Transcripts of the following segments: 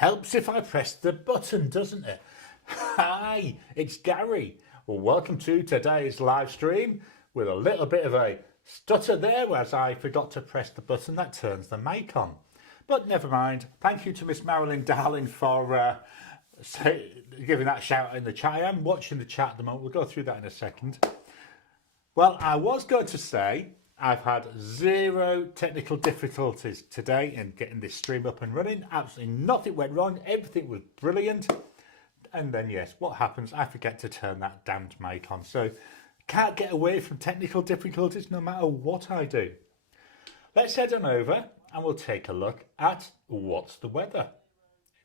Helps if I press the button, doesn't it? Hi, it's Gary. Well, welcome to today's live stream with a little bit of a stutter there as I forgot to press the button that turns the mic on. But never mind. Thank you to Miss Marilyn Darling for giving that shout out in the chat. I am watching the chat at the moment. We'll go through that in a second. Well, I was going to say I've had zero technical difficulties today in getting this stream up and running. Absolutely nothing went wrong. Everything was brilliant. And then, yes, what happens? I forget to turn that damned mic on. So can't get away from technical difficulties no matter what I do. Let's head on over and we'll take a look at what's the weather.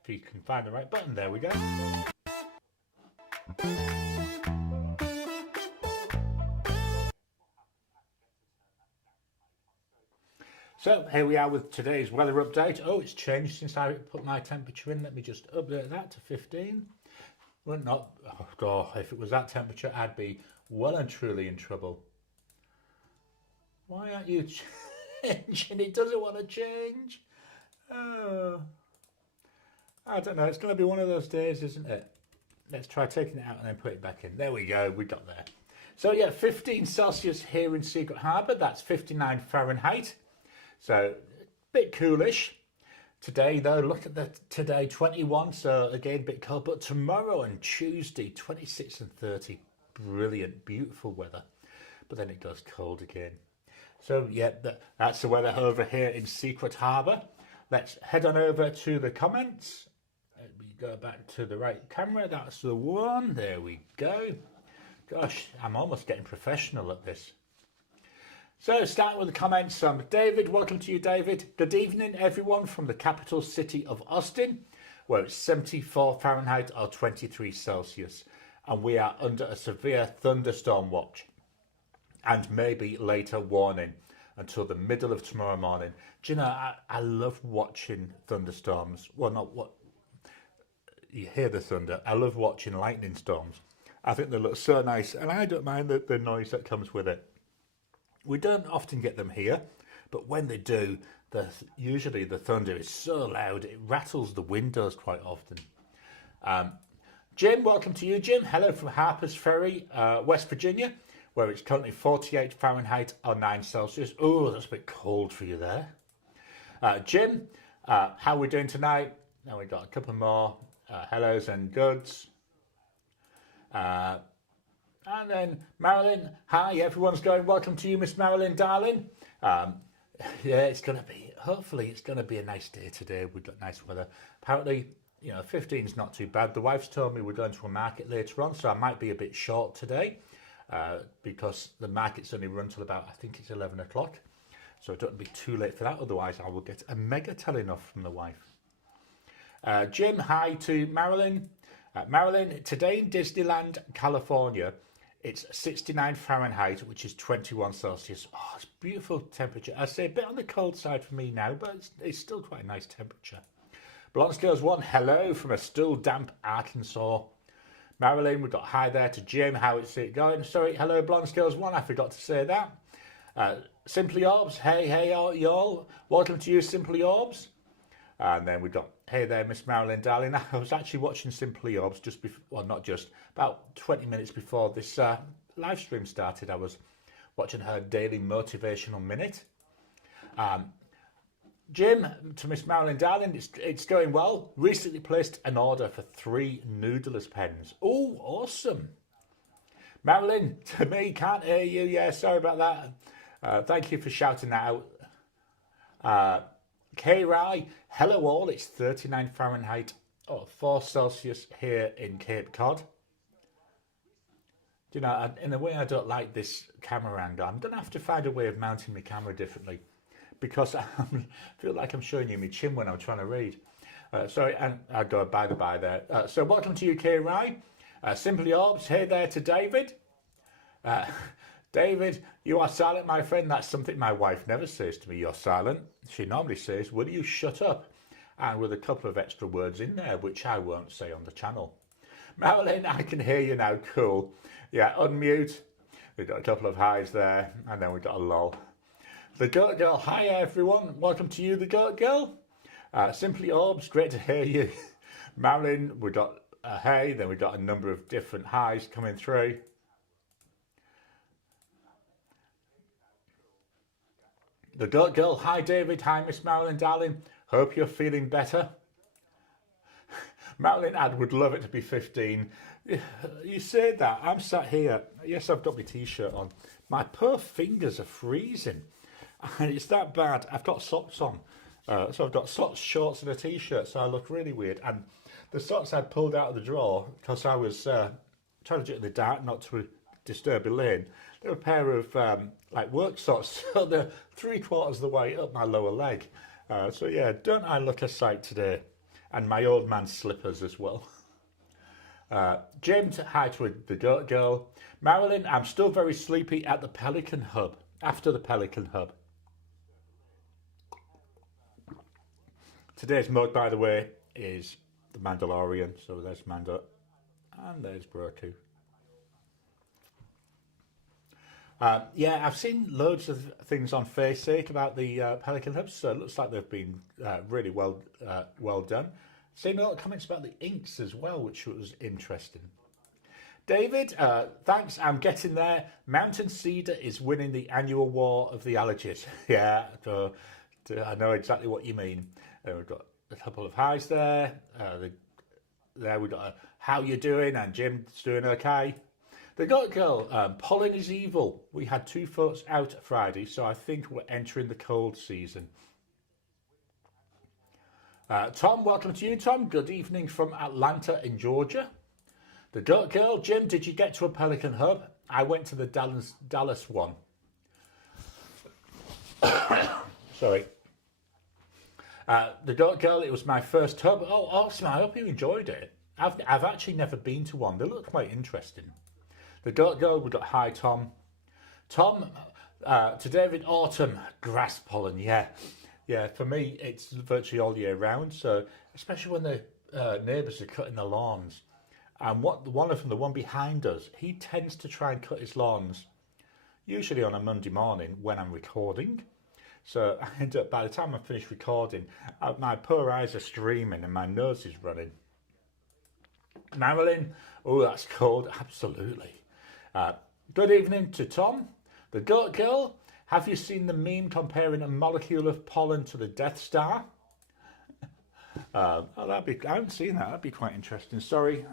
If you can find the right button, there we go. So here we are with today's weather update. Oh, it's changed since I put my temperature in. Let me just update that to 15. Well, not, oh God, if it was that temperature, I'd be well and truly in trouble. Why aren't you changing? It doesn't want to change. Oh, I don't know. It's going to be one of those days, isn't it? Let's try taking it out and then put it back in. There we go. We got there. So yeah, 15 Celsius here in Secret Harbour. That's 59 Fahrenheit. So a bit coolish. Today though, look at the today 21, so again a bit cold, but tomorrow and Tuesday 26 and 30, brilliant, beautiful weather. But then it goes cold again. So yeah, that's the weather over here in Secret Harbour. Let's head on over to the comments. Let me go back to the right camera. That's the one. There we go. Gosh, I'm almost getting professional at this. So starting with the comments from David. Welcome to you, David. Good evening, everyone, from the capital city of Austin, where it's 74 Fahrenheit or 23 Celsius. And we are under a severe thunderstorm watch and maybe later warning until the middle of tomorrow morning. Do you know, I love watching thunderstorms. Well, not what you hear the thunder. I love watching lightning storms. I think they look so nice, and I don't mind the noise that comes with it. We don't often get them here, but when they do, usually the thunder is so loud, it rattles the windows quite often. Jim, welcome to you, Jim. Hello from Harper's Ferry, West Virginia, where it's currently 48 Fahrenheit or 9 Celsius. Oh, that's a bit cold for you there. Jim, how are we doing tonight? Now we've got a couple more hellos and goods. And then Marilyn, hi, everyone's going. Welcome to you, Miss Marilyn, darling. Yeah, it's going to be, hopefully it's going to be a nice day today. We've got nice weather. Apparently, you know, 15 is not too bad. The wife's told me we're going to a market later on, so I might be a bit short today because the market's only run till about, I think it's 11 o'clock. So I don't be too late for that. Otherwise, I will get a mega telling off from the wife. Jim, hi to Marilyn. Marilyn, today in Disneyland, California, it's 69 Fahrenheit, which is 21 Celsius. Oh, it's beautiful temperature. I say a bit on the cold side for me now, but it's still quite a nice temperature. Blonde Scales 1, hello from a still damp Arkansas. Marilyn, we've got hi there to Jim. How is it going? Sorry, hello, Blonde Scales 1. I forgot to say that. Simply Orbs, hey, y'all. Welcome to you, Simply Orbs. And then we've got, hey there, Miss Marilyn, darling. I was actually watching Simply Orbs just before, well, not just, about 20 minutes before this live stream started. I was watching her daily motivational minute. Jim, to Miss Marilyn, darling, it's going well. Recently placed an order for 3 Noodlers pens. Oh, awesome. Marilyn, to me, can't hear you. Yeah, sorry about that. Thank you for shouting that out. K-Rai, hello all, it's 39 Fahrenheit or 4 Celsius here in Cape Cod. Do you know, in a way I don't like this camera angle. I'm going to have to find a way of mounting my camera differently because I feel like I'm showing you my chin when I'm trying to read. Sorry, and I go by the by there. So welcome to you, K-Rai. Simply Orbs, hey there to David. David, you are silent, my friend. That's something my wife never says to me, you're silent. She normally says, will you shut up? And with a couple of extra words in there, which I won't say on the channel. Marilyn, I can hear you now, cool. Yeah, unmute. We've got a couple of highs there, and then we've got a lol. The Goat Girl, hi everyone. Welcome to you, the Goat Girl. Simply Orbs, great to hear you. Marilyn, we got a hey, then we got a number of different highs coming through. The Goat Girl, hi David, hi Miss Marilyn, darling. Hope you're feeling better. Marilyn Ad would love it to be 15. You said that. I'm sat here. Yes, I've got my t-shirt on. My poor fingers are freezing. And it's that bad. I've got socks on. So I've got socks, shorts and a t-shirt. So I look really weird. And the socks I'd pulled out of the drawer because I was trying to do it in the dark, not to disturb Elaine. They're a pair of like work socks. So they're 3/4 of the way up my lower leg. So yeah, don't I look a sight today? And my old man slippers as well. Jim, hi to the Goat Girl. Marilyn, I'm still very sleepy at the Pelican Hub. After the Pelican Hub. Today's mug, by the way, is the Mandalorian. So there's Mando. And there's Grogu. Yeah, I've seen loads of things on Facebook about the Pelican Hubs, so it looks like they've been really well done. Seen a lot of comments about the inks as well, which was interesting. David, thanks, I'm getting there. Mountain Cedar is winning the annual war of the allergies. Yeah, I know exactly what you mean. We've got a couple of highs there. There we've got a how you doing, and Jim's doing okay. The Goat Girl, pollen is evil. We had 2 foot out Friday, so I think we're entering the cold season. Tom, welcome to you, Tom. Good evening from Atlanta in Georgia. The Goat Girl, Jim, did you get to a Pelican Hub? I went to the Dallas one. Sorry. The Goat Girl, it was my first hub. Oh, awesome. I hope you enjoyed it. I've actually never been to one. They look quite interesting. The Goat Girl, we've got hi, Tom. Tom, to David, autumn, grass pollen, yeah. Yeah, for me, it's virtually all year round. So, especially when the neighbours are cutting the lawns. And one of them, the one behind us, he tends to try and cut his lawns, usually on a Monday morning when I'm recording. So, I end up, by the time I finish recording, my poor eyes are streaming and my nose is running. Marilyn, oh, that's cold, absolutely. Good evening to Tom. The Goat Girl, have you seen the meme comparing a molecule of pollen to the Death Star? I haven't seen that. That'd be quite interesting. Sorry.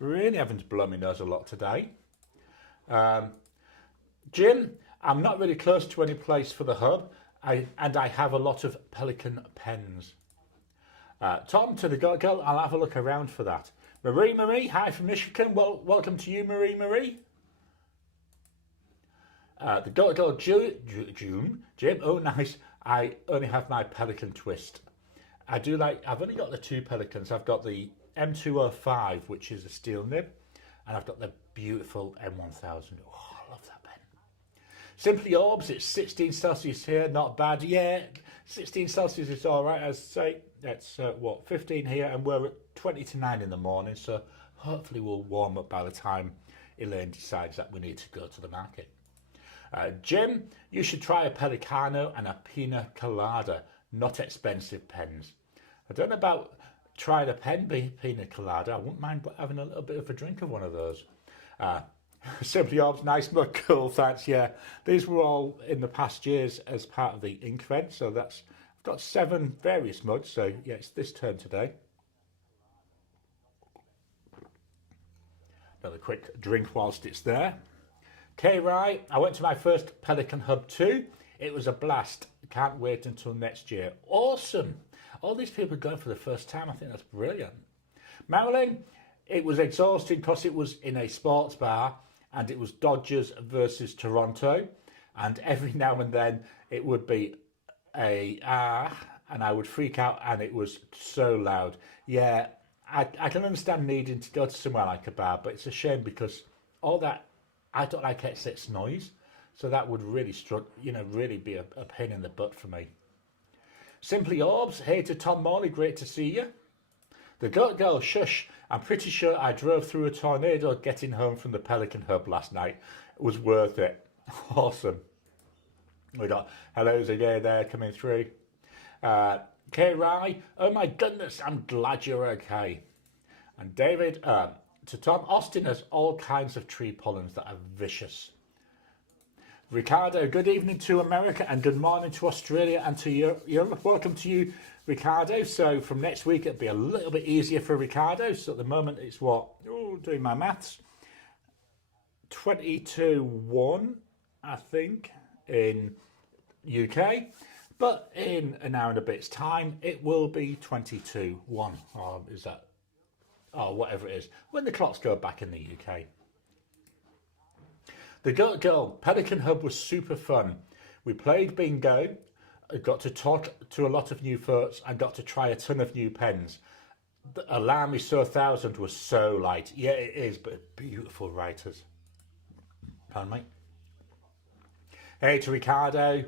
Really having to blow my nose a lot today. Jim, I'm not really close to any place for the hub, and I have a lot of Pelican pens. Tom, to the Goat Girl, I'll have a look around for that. Marie, hi from Michigan. Well, welcome to you, Marie. The Goat Girl, June, Jim, oh nice. I only have my Pelican twist. I've only got the 2 Pelicans. I've got the M205, which is a steel nib, and I've got the beautiful M1000. Oh, I love that pen. Simply Orbs, it's 16 Celsius here, not bad. Yeah, 16 Celsius is all right, as I say. That's 15 here, and we're at 20 to 9 in the morning, so hopefully we'll warm up by the time Elaine decides that we need to go to the market. Jim, you should try a Pelicano and a Pina Colada, not expensive pens. I don't know about trying a Pina Colada. I wouldn't mind having a little bit of a drink of one of those. Simply Orbs, nice mug, cool, thanks. Yeah, these were all in the past years as part of the ink event, so I've got 7 various mugs, so yeah, it's this turn today. Another quick drink whilst it's there. K-Rai, I went to my first Pelican Hub too. It was a blast. Can't wait until next year. Awesome. All these people are going for the first time. I think that's brilliant. Marilyn, it was exhausting because it was in a sports bar and it was Dodgers versus Toronto. And every now and then it would be and I would freak out and it was so loud. Yeah, I can understand needing to go to somewhere like a bar, but it's a shame because all that, I don't like excess noise, so that would really really be a pain in the butt for me. Simply Orbs, hey to Tom Morley, great to see you. The Goat Girl, shush, I'm pretty sure I drove through a tornado getting home from the Pelican Hub last night. It was worth it. Awesome. We got hellos again there coming through. K. Rye, oh my goodness, I'm glad you're okay. And David, to Tom, Austin has all kinds of tree pollens that are vicious. Ricardo, good evening to America and good morning to Australia and to Europe. Welcome to you, Ricardo. So from next week, it'll be a little bit easier for Ricardo. So at the moment, it's what? Oh, doing my maths. 22-1, I think, in UK. But in an hour and a bit's time, it will be 22-1. Or is that? Oh, whatever it is. When the clocks go back in the UK. The Goat Girl Pelican Hub was super fun. We played bingo, got to talk to a lot of new folks, and got to try a ton of new pens. The Alarm is So 1000 was so light. Yeah, it is, but beautiful writers. Pardon me. Hey to Ricardo.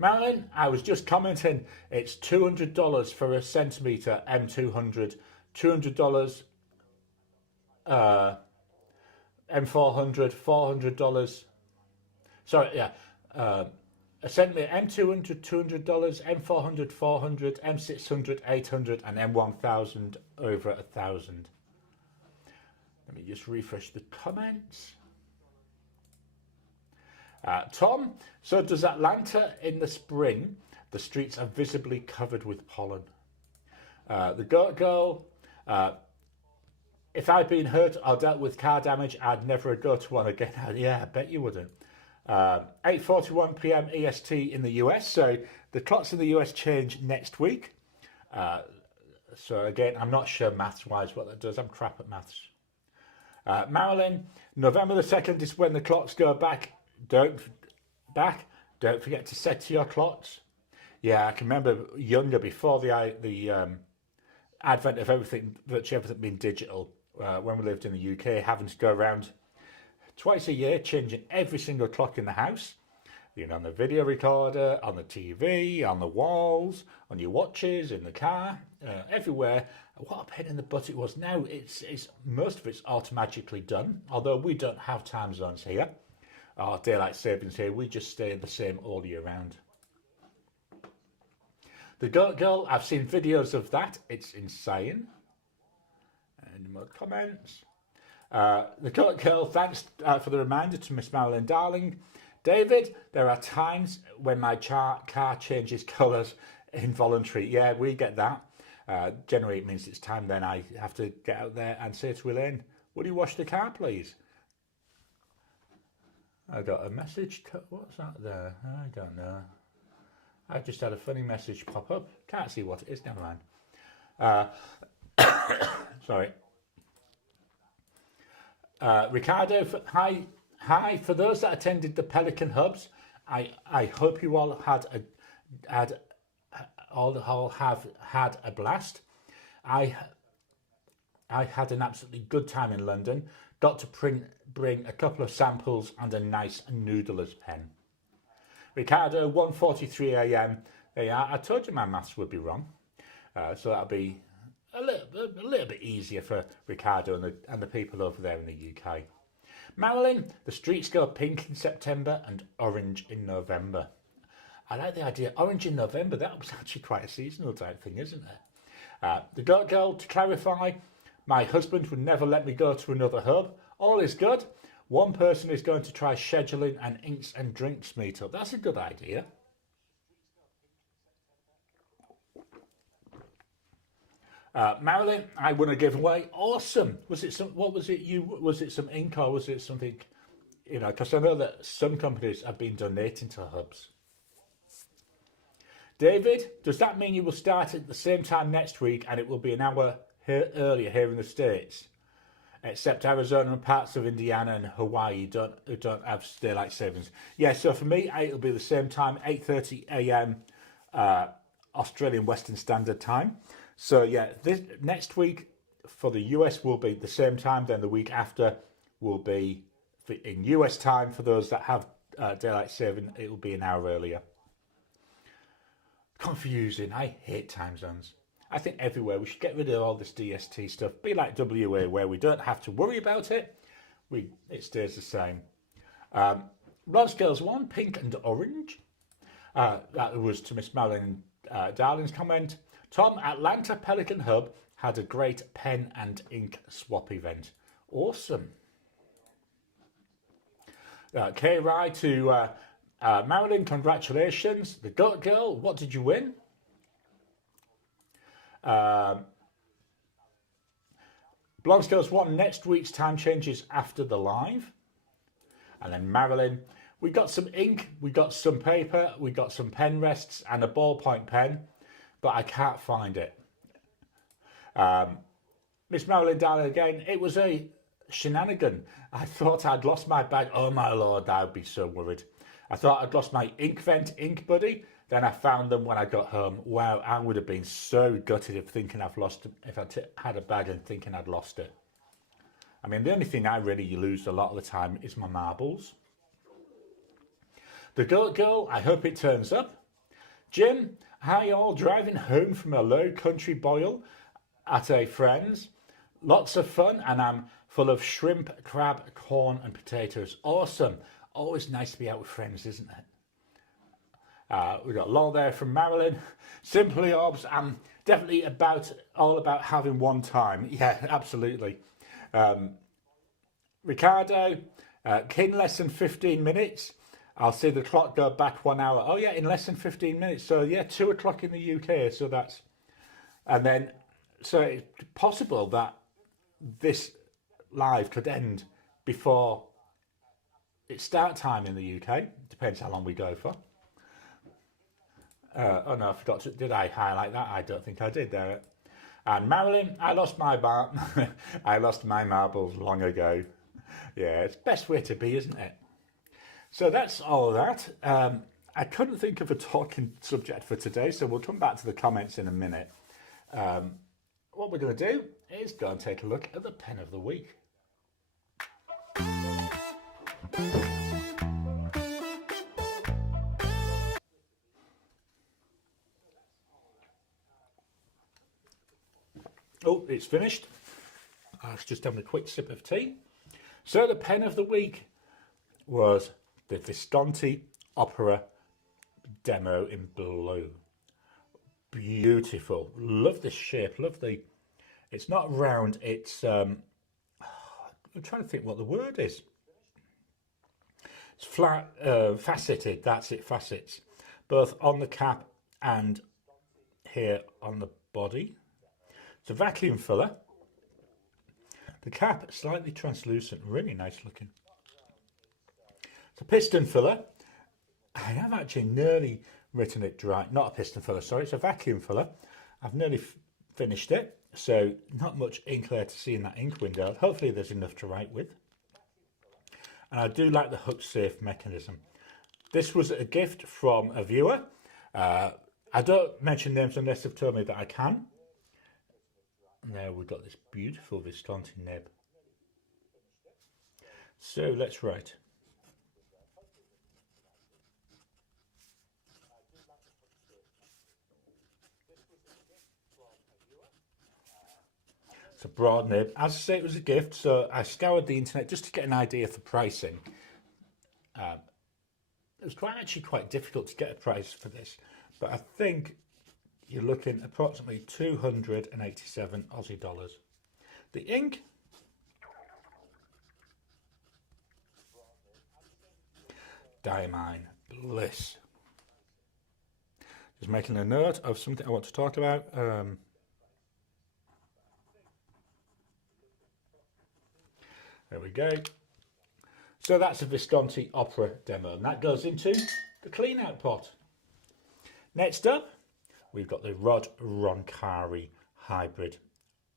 Marilyn, I was just commenting, it's $200 for a centimetre M200, $200 M400, $400. Sorry, yeah. A centimetre M200, $200, M400, $400, M600, $800, and M1000 over $1,000. Let me just refresh the comments. Tom, so does Atlanta in the spring? The streets are visibly covered with pollen. The Goat Girl, if I'd been hurt or dealt with car damage, I'd never go to one again. Yeah, I bet you wouldn't. 8:41 p.m. EST in the US. So the clocks in the US change next week. So again, I'm not sure maths-wise what that does. I'm crap at maths. Marilyn, November the 2nd is when the clocks go back. Don't forget to set to your clocks. Yeah, I can remember younger, before the advent of virtually everything being digital, when we lived in the UK, having to go around twice a year changing every single clock in the house. You know, on the video recorder, on the TV, on the walls, on your watches, in the car, everywhere. What a pain in the butt it was. Now it's most of it's automatically done, although we don't have time zones here. Our daylight savings here, we just stay the same all year round. The Goat Girl, I've seen videos of that. It's insane. Any more comments? The Goat Girl, thanks for the reminder to Miss Marilyn Darling. David, there are times when my car changes colours involuntary. Yeah, we get that. Generally, it means it's time then I have to get out there and say to Elaine, would you wash the car, please? I got a message. What's that there? I don't know. I just had a funny message pop up. Can't see what it is. Never mind. Sorry. Ricardo, hi. For those that attended the Pelican Hubs, I hope you all have had a blast. I had an absolutely good time in London. Got to bring a couple of samples and a nice noodler's pen. Ricardo, 1:43 a.m. Yeah, I told you my maths would be wrong. So that'll be a little bit easier for Ricardo and the people over there in the UK. Marilyn, the streets go pink in September and orange in November. I like the idea. Orange in November, that was actually quite a seasonal type thing, isn't it? The Goat Girl, to clarify, my husband would never let me go to another hub. All is good. One person is going to try scheduling an inks and drinks meetup. That's a good idea. Marilyn, I won a giveaway. Awesome. Was it some? What was it? Was it some ink or was it something? You know, because I know that some companies have been donating to hubs. David, does that mean you will start at the same time next week and it will be an hour earlier here in the States? Except Arizona and parts of Indiana and Hawaii don't have daylight savings. Yeah, so for me, it'll be the same time, 8:30 a.m. Australian Western Standard Time. So yeah, this next week for the US will be the same time. Then the week after will be in US time. For those that have daylight saving, it will be an hour earlier. Confusing. I hate time zones. I think everywhere we should get rid of all this DST stuff. Be like WA, where we don't have to worry about it. It stays the same. Ron Scales 1, pink and orange. That was to Miss Marilyn Darling's comment. Tom, Atlanta Pelican Hub had a great pen and ink swap event. Awesome. K. Rye to Marilyn, congratulations. The Goat Girl, what did you win? Blonde Girls won next week's time changes after the live. And then Marilyn, we got some ink, we got some paper, we got some pen rests and a ballpoint pen, but I can't find it. Miss Marilyn Darling again, it was a shenanigan. I thought I'd lost my bag. Oh my lord, I'd be so worried. I thought I'd lost my ink vent ink buddy. Then I found them when I got home. Wow, I would have been so gutted if thinking I've lost, if I had a bag and thinking I'd lost it. I mean, the only thing I really lose a lot of the time is my marbles. The Goat Girl, I hope it turns up. Jim, hi all, driving home from a low country boil at a friend's. Lots of fun, and I'm full of shrimp, crab, corn and potatoes. Awesome. Always nice to be out with friends, isn't it? We've got Lol there from Marilyn. Simply Orbs, I'm definitely all about having one time. Yeah, absolutely. Ricardo, in less than 15 minutes. I'll see the clock go back 1 hour. Oh yeah, in less than 15 minutes. So yeah, 2 o'clock in the UK. So that's, and then, so it's possible that this live could end before its start time in the UK. Depends how long we go for. Oh no, I forgot to, did I highlight that? I don't think I did there. And Marilyn, I lost my I lost my marbles long ago. Yeah, it's the best way to be, isn't it? So that's all that. I couldn't think of a talking subject for today, so we'll come back to the comments in a minute. What we're going to do is go and take a look at the pen of the week. Oh, it's finished. I was just having a quick sip of tea. So the pen of the week was the Visconti Opera Demo in blue. Beautiful. Love the shape. Love the... It's not round. It's... I'm trying to think what the word is. It's flat, faceted. That's it, facets. Both on the cap and here on the body. It's a vacuum filler. The cap slightly translucent, really nice looking. It's a piston filler. I have actually nearly written it dry. Not a piston filler, sorry. It's a vacuum filler. I've nearly finished it, so not much ink there to see in that ink window. Hopefully there's enough to write with. And I do like the hook safe mechanism. This was a gift from a viewer. I don't mention names unless they've told me that I can. And there we've got this beautiful Visconti nib. So let's write. It's a broad nib. As I say, it was a gift, so I scoured the internet just to get an idea for pricing. It was actually quite difficult to get a price for this, but I think you're looking approximately 287 Aussie dollars. The ink, Diamine Bliss. Just making a note of something I want to talk about. There we go. So that's a Visconti Opera demo, and that goes into the clean out pot. Next up, we've got the Rod Roncari Hybrid.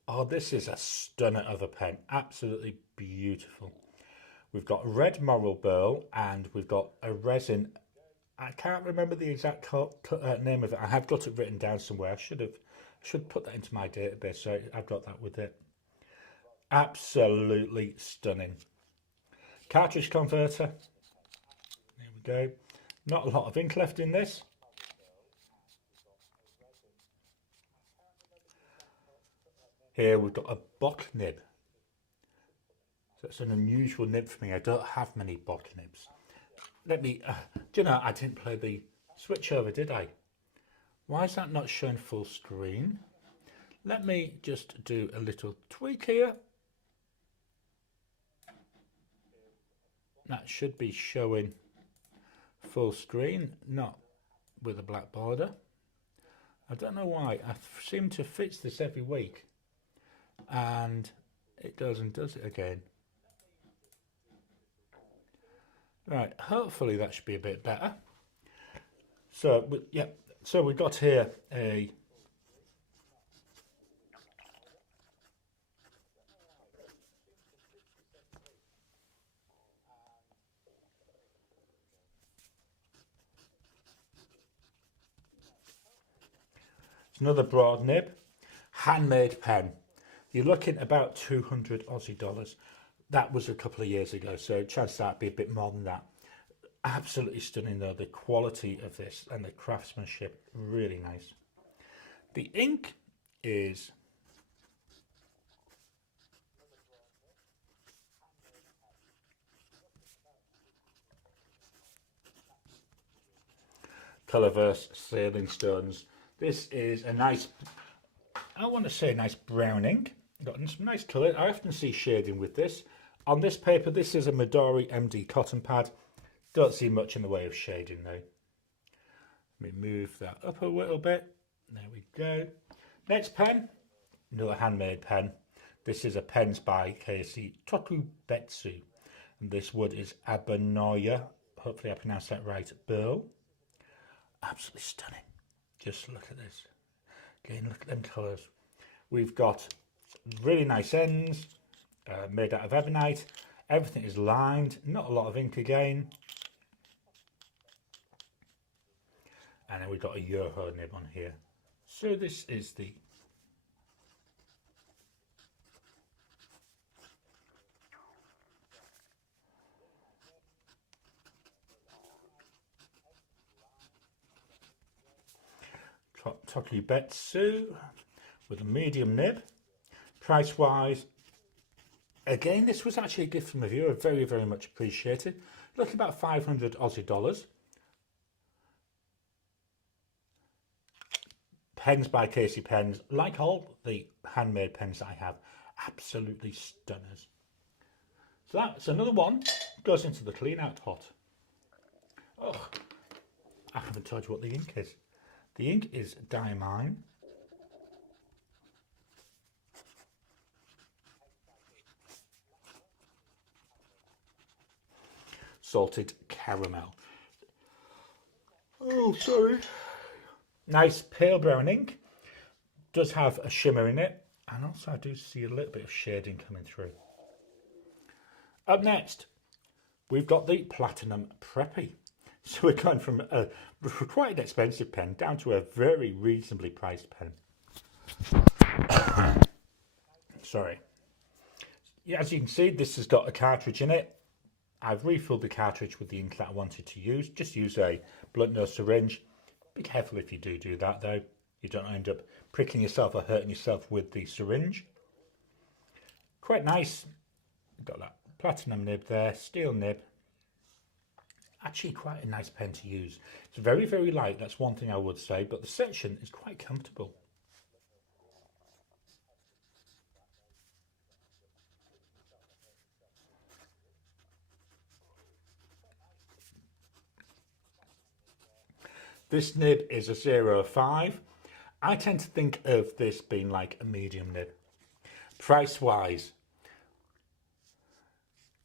Oh, this is a stunner of a pen. Absolutely beautiful. We've got red moral burl and we've got a resin. I can't remember the exact name of it. I have got it written down somewhere. I should put that into my database, so I've got that with it. Absolutely stunning. Cartridge converter. There we go. Not a lot of ink left in this. Here we've got a Bock nib. So it's an unusual nib for me. I don't have many Bock nibs. Let me, do you know, I didn't play the switch over, did I? Why is that not showing full screen? Let me just do a little tweak here. That should be showing full screen, not with a black border. I don't know why. I seem to fix this every week and it does it again. Right, hopefully that should be a bit better. So, yeah, so we've got here a another broad nib, handmade pen. You're looking at about 200 Aussie dollars. That was a couple of years ago, so chances are it'd be a bit more than that. Absolutely stunning though, the quality of this and the craftsmanship, really nice. The ink is Colourverse Sailing Stones. This is a nice, I want to say a nice brown ink. Got some nice colour. I often see shading with this. On this paper, this is a Midori MD cotton pad. Don't see much in the way of shading though. Let me move that up a little bit. There we go. Next pen, another handmade pen. This is a Pens by Casey Tokubetsu. And this wood is Abanoya. Hopefully I pronounced that right. Burl. Absolutely stunning. Just look at this. Again, look at them colours. We've got really nice ends, made out of ebonite. Everything is lined, not a lot of ink again. And then we've got a Yoho nib on here. So this is the Tokubetsu with a medium nib. Price wise, again, this was actually a gift from a viewer, very, very much appreciated. Look, about 500 Aussie dollars. Pens by Casey Pens, like all the handmade pens I have, absolutely stunners. So that's another one, goes into the clean out pot. Oh, I haven't told you what the ink is. The ink is Diamine. Salted caramel. Oh, sorry. Nice pale brown ink. Does have a shimmer in it. And also I do see a little bit of shading coming through. Up next, we've got the Platinum Preppy. So we're going from a quite an expensive pen down to a very reasonably priced pen. Sorry. Yeah, as you can see, this has got a cartridge in it. I've refilled the cartridge with the ink that I wanted to use. Just use a blunt nose syringe. Be careful if you do that though. You don't end up pricking yourself or hurting yourself with the syringe. Quite nice. Got that platinum nib there, steel nib. Actually quite a nice pen to use. It's very, very light, that's one thing I would say, but the section is quite comfortable. This nib is a 05. I tend to think of this being like a medium nib. Price wise,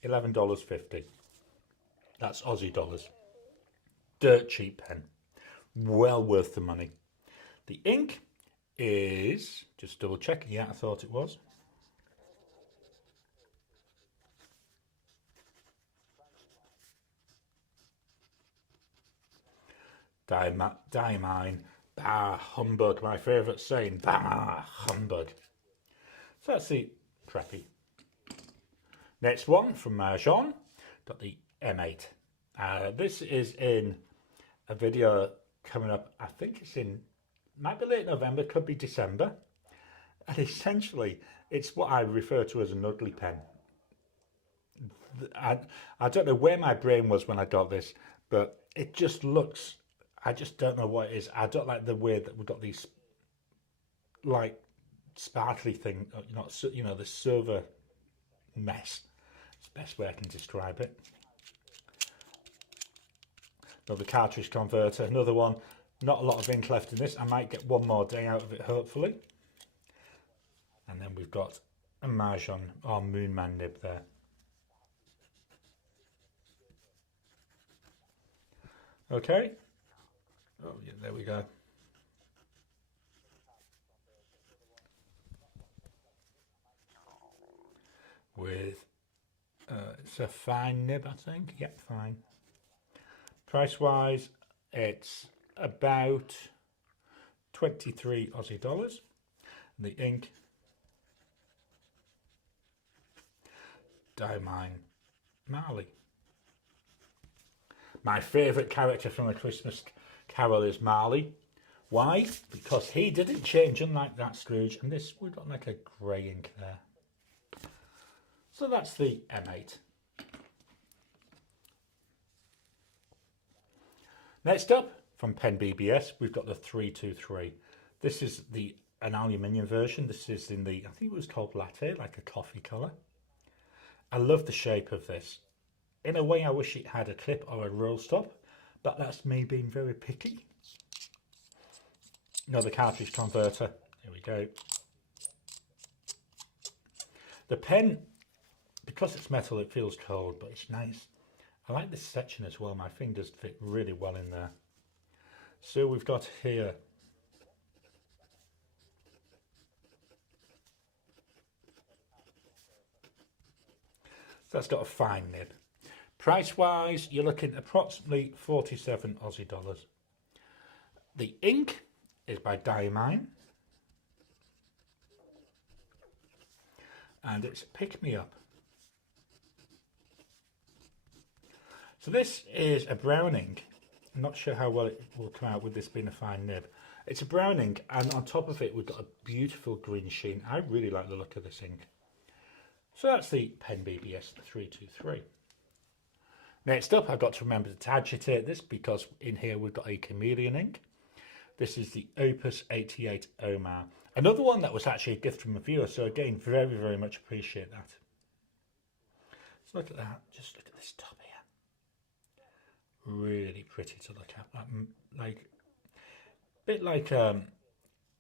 $11.50. That's Aussie dollars. Dirt cheap pen. Well worth the money. The ink is, just double checking, yeah, I thought it was. Diamine, bah humbug, my favourite saying, bah humbug. So that's the Preppy. Next one from Marjon, got the M8. This is in a video coming up, I think it's in, might be late November, could be December. And essentially, it's what I refer to as an ugly pen. I don't know where my brain was when I got this, but it just looks I just don't know what it is. I don't like the way that we've got these like sparkly thing, the silver mess. It's the best way I can describe it. Another cartridge converter, another one. Not a lot of ink left in this. I might get one more day out of it, hopefully. And then we've got a Mahjong or Moon Man nib there. Okay. Oh, yeah, there we go. With, it's a fine nib, I think. Yep, fine. Price-wise, it's about 23 Aussie dollars. The ink, Diamine Marley. My favourite character from A Christmas Carol is Marley. Why? Because he didn't change, unlike that Scrooge, and this, we've got like a grey ink there. So that's the M8. Next up, from Pen BBS, we've got the 323. This is an aluminium version. This is in the, I think it was called Latte, like a coffee colour. I love the shape of this. In a way, I wish it had a clip or a roll stop, but that's me being very picky. Another cartridge converter. Here we go. The pen, because it's metal, it feels cold, but it's nice. I like this section as well. My fingers fit really well in there. So we've got here that's got a fine nib. Price wise, you're looking at approximately 47 Aussie dollars. The ink is by Diamine, and it's Pick Me Up. So this is a brown ink. I'm not sure how well it will come out with this being a fine nib. It's a brown ink, and on top of it we've got a beautiful green sheen. I really like the look of this ink. So that's the Pen BBS 323. Next up, I've got to remember to agitate this because in here we've got a chameleon ink. This is the Opus 88 Omar. Another one that was actually a gift from a viewer, so again, very, very much appreciate that. So look at that, just look at this top here. Really pretty to look at. Like a bit like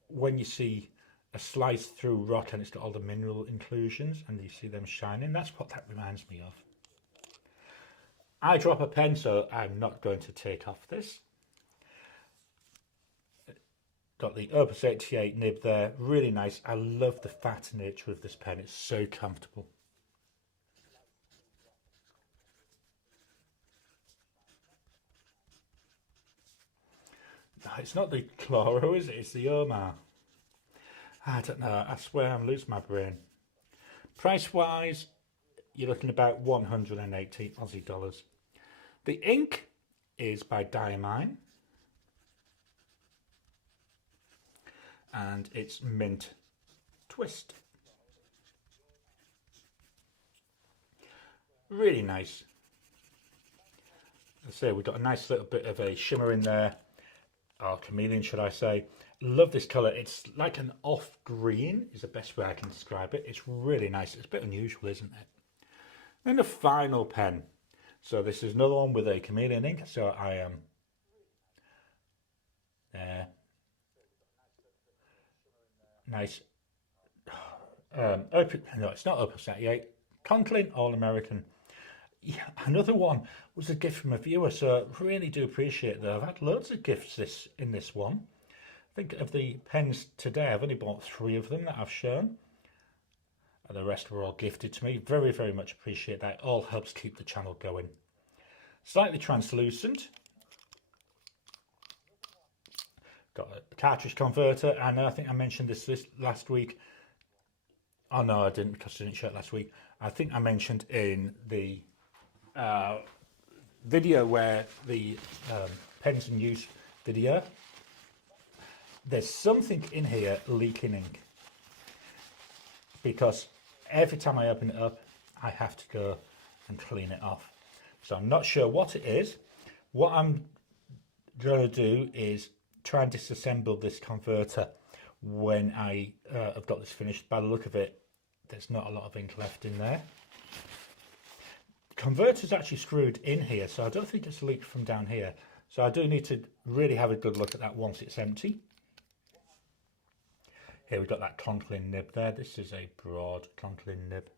when you see a slice through rock and it's got all the mineral inclusions and you see them shining. That's what that reminds me of. I drop a pen, so I'm not going to take off this. Got the Opus 88 nib there, really nice. I love the fat nature of this pen, it's so comfortable. No, it's not the Chloro, is it? It's the Omar. I don't know, I swear I'm losing my brain. Price wise, you're looking about 180 Aussie dollars. The ink is by Diamine, and it's Mint Twist. Really nice. As I say, we've got a nice little bit of a shimmer in there, or chameleon should I say. Love this colour. It's like an off green is the best way I can describe it. It's really nice. It's a bit unusual, isn't it? Then the final pen. So this is another one with a chameleon ink. So I am there. Nice. No, it's not Opus 88. Conklin All American. Yeah, another one was a gift from a viewer, so really do appreciate that. I've had loads of gifts in this one. I think of the pens today, I've only bought 3 of them that I've shown. And the rest were all gifted to me. Very, very much appreciate that. It all helps keep the channel going. Slightly translucent. Got a cartridge converter, and I think I mentioned this last week. Oh no, I didn't, because I didn't show it last week. I think I mentioned in the video where the pens in use video, there's something in here leaking ink, because every time I open it up I have to go and clean it off. So I'm not sure what it is. What I'm going to do is try and disassemble this converter when I have got this finished. By the look of it, there's not a lot of ink left in there. The converter's actually screwed in here, so I don't think it's leaked from down here. So I do need to really have a good look at that once it's empty. Here we've got that conkling nib there. This is a broad conkling nib.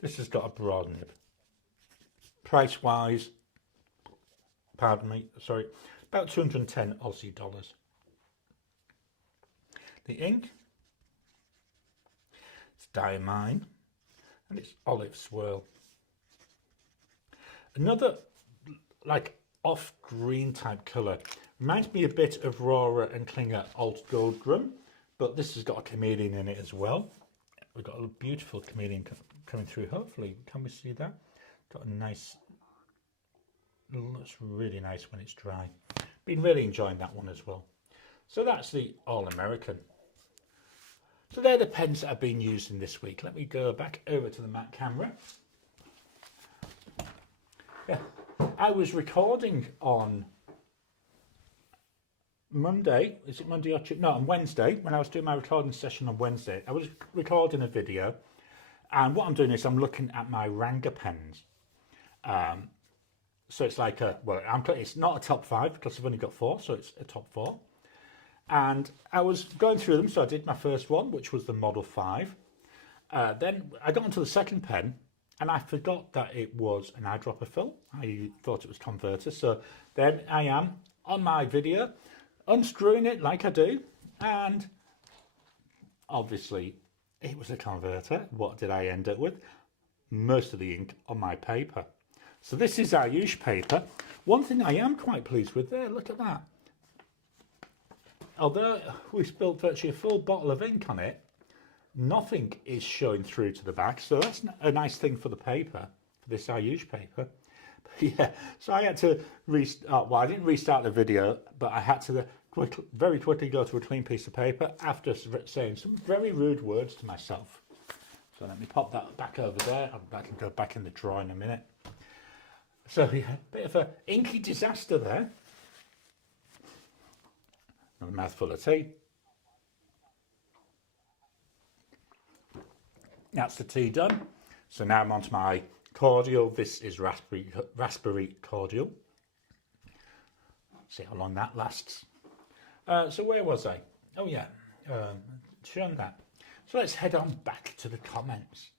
This has got a broad nib. Price wise, pardon me, sorry, about 210 Aussie dollars. The ink, it's Diamine, and it's Olive Swirl. Another like off green type colour. Reminds me a bit of Rora and Klinger Old Gold Grum, but this has got a chameleon in it as well. We've got a beautiful chameleon coming through, hopefully. Can we see that? Got a nice, looks really nice when it's dry. Been really enjoying that one as well. So that's the All American. So they're the pens that I've been using this week. Let me go back over to the Mac camera. Yeah, I was recording on Monday. Is it Monday or Tuesday? No, on Wednesday. When I was doing my recording session on Wednesday, I was recording a video. And what I'm doing is I'm looking at my Ranga pens. So it's like it's not a top 5 because I've only got 4, so it's a top 4. And I was going through them, so I did my first one, which was the Model 5. Then I got onto the second pen, and I forgot that it was an eyedropper fill. I thought it was converter. So then I am on my video, unscrewing it like I do, and obviously it was a converter. What did I end up with? Most of the ink on my paper. So this is Ayush paper. One thing I am quite pleased with there, look at that. Although we spilled virtually a full bottle of ink on it, nothing is showing through to the back. So that's a nice thing for the paper, for this Ayush paper. But yeah, so I had to restart, well, I didn't restart the video, but I had to very quickly go to a clean piece of paper after saying some very rude words to myself. So let me pop that back over there. I can go back in the drawer in a minute. So yeah, a bit of an inky disaster there. A mouthful of tea. That's the tea done. So now I'm onto my cordial. This is raspberry cordial. See how long that lasts. So where was I? Oh yeah, shown that. So let's head on back to the comments.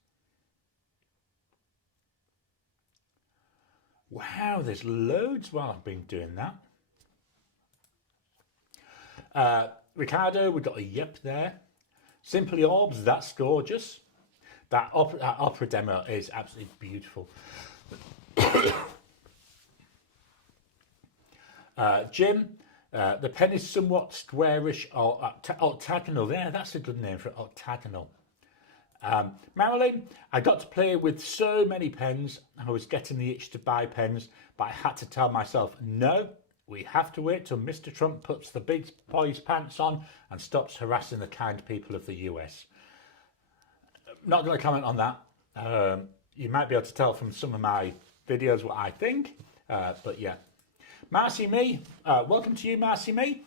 Wow, there's loads while I've been doing that. Ricardo, we've got a yep there. Simply Orbs, that's gorgeous. That opera demo is absolutely beautiful. Jim, the pen is somewhat squarish or octagonal. There, that's a good name for it, octagonal. Marilyn, I got to play with so many pens. I was getting the itch to buy pens, but I had to tell myself, no, we have to wait till Mr. Trump puts the big boy's pants on and stops harassing the kind people of the US. Not going to comment on that. You might be able to tell from some of my videos what I think, but yeah. Marcy Me, welcome to you, Marcy Me.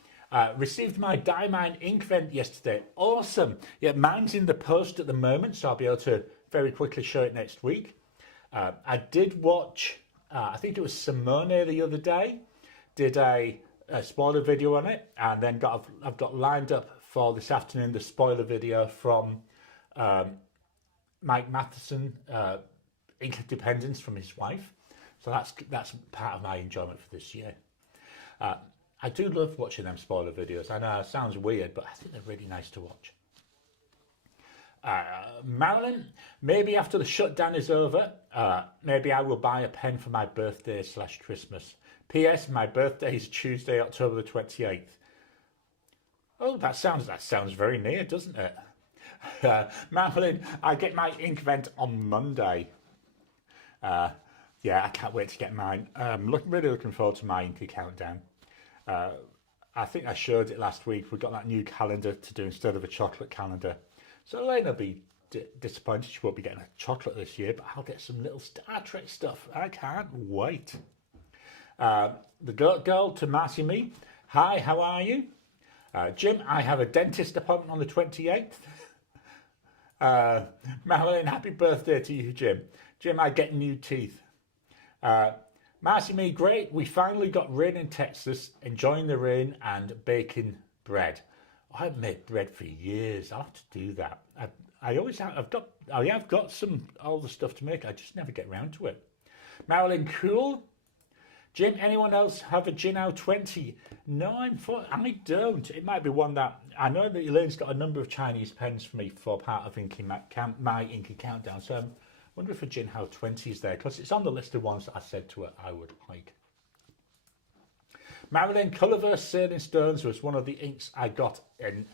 Received my Diamine ink vent yesterday. Awesome. Yeah, mine's in the post at the moment, so I'll be able to very quickly show it next week. I did watch, I think it was Simone the other day, did a spoiler video on it, and then I've got lined up for this afternoon the spoiler video from Mike Matheson, Ink of Dependence, from his wife. So that's part of my enjoyment for this year. I do love watching them spoiler videos. I know it sounds weird, but I think they're really nice to watch. Marilyn, maybe after the shutdown is over, maybe I will buy a pen for my birthday / Christmas. P.S. My birthday is Tuesday, October the 28th. Oh, that sounds very near, doesn't it? Marilyn, I get my ink vent on Monday. Yeah, I can't wait to get mine. Really looking forward to my inky countdown. I think I showed it last week. We've got that new calendar to do instead of a chocolate calendar. So Elaine will be disappointed she won't be getting a chocolate this year, but I'll get some little Star Trek stuff. I can't wait. The girl to Marcy Me. Hi, how are you? Jim, I have a dentist appointment on the 28th. Marilyn, happy birthday to you, Jim. Jim, I get new teeth. Marcy Me, great. We finally got rain in Texas, enjoying the rain and baking bread. I haven't made bread for years. I'll have to do that. I always have. I have got all the stuff to make. I just never get around to it. Marilyn, cool. Jim, anyone else have a Jinao 20? No, I don't. It might be one that I know that Elaine's got a number of Chinese pens for me for part of my Inky Countdown. So I wonder if a Jinao 20 is there, because it's on the list of ones that I said to her I would like. Marilyn, Colourverse Sailing Stones was one of the inks I got in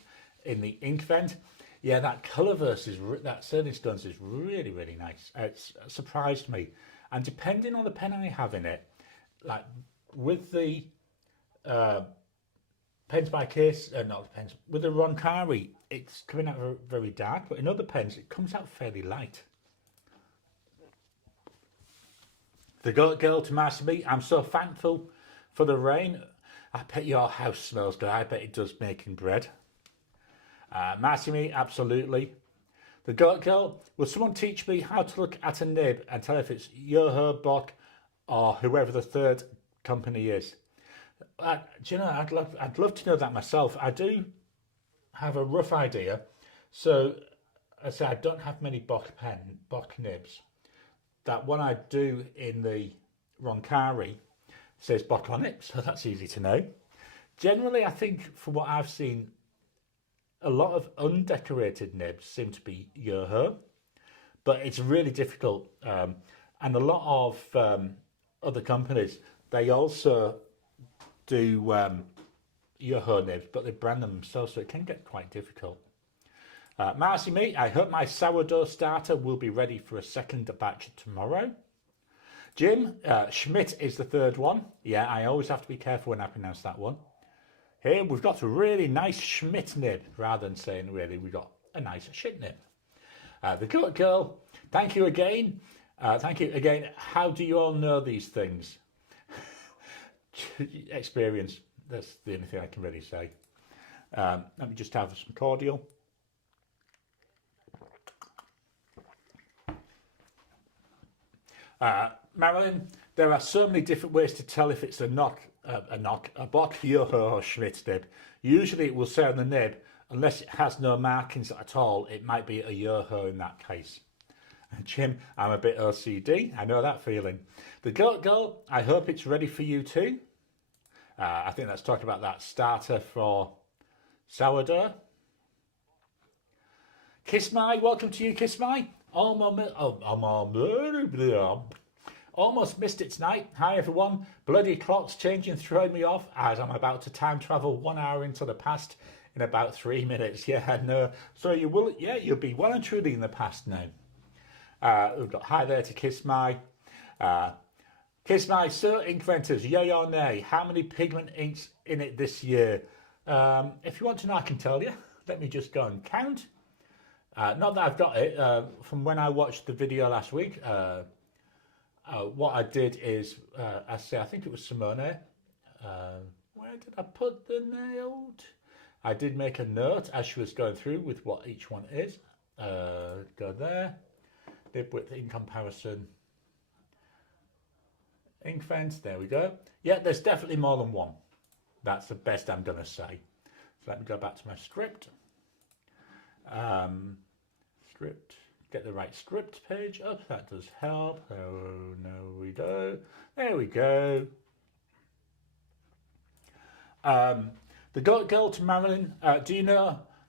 the ink vent. Yeah, that Colourverse that Sailing Stones is really, really nice. It's surprised me, and depending on the pen I have in it, like with the pens by case, not the pens, with the Roncari, it's coming out very dark, but in other pens it comes out fairly light. The girl to Marcy Me, I'm so thankful for the rain. I bet your house smells good. I bet it does making bread. Marcy Me, absolutely. The girl, will someone teach me how to look at a nib and tell if it's Yoho, Bock, or whoever the third company is? Do you know, I'd love to know that myself. I do have a rough idea. So, I say I don't have many Bock nibs. That one I do in the Roncari says Bock on it, so that's easy to know. Generally, I think from what I've seen, a lot of undecorated nibs seem to be Yoho, but it's really difficult. And a lot of other companies, they also do Yoho nibs, but they brand them themselves, so it can get quite difficult. Marcy Me, I hope my sourdough starter will be ready for a second batch tomorrow. Jim, Schmidt is the third one. Yeah, I always have to be careful when I pronounce that one. Here we've got a really nice Schmidt nib, rather than saying really we've got a nice shit nib. The good girl, thank you again. Thank you again. How do you all know these things? Experience. That's the only thing I can really say. Let me just have some cordial. Marilyn, there are so many different ways to tell if it's a Bock, Yoho or Schmidt nib. Usually it will say on the nib, unless it has no markings at all, it might be a Yoho in that case. Jim, I'm a bit OCD. I know that feeling. The girl, I hope it's ready for you too. I think let's talk about that starter for sourdough. Kiss My, welcome to you, Kiss My. Almost missed it tonight. Hi everyone. Bloody clock's changing, throwing me off as I'm about to time travel 1 hour into the past in about 3 minutes. Yeah, no. So you'll be well and truly in the past now. We've got hi there to Kiss My. Kiss My, so ink venters, yay or nay? How many pigment inks in it this year? If you want to know, I can tell you. Let me just go and count. Not that I've got it. From when I watched the video last week, what I did is, I think it was Simone. Where did I put the note? I did make a note as she was going through with what each one is. Go there. Nib width in comparison. Ink fence, there we go. Yeah, there's definitely more than one. That's the best I'm going to say. So let me go back to my script. Script. Get the right script page up. That does help. Oh, no, we go. There we go. The girl to Marilyn. Do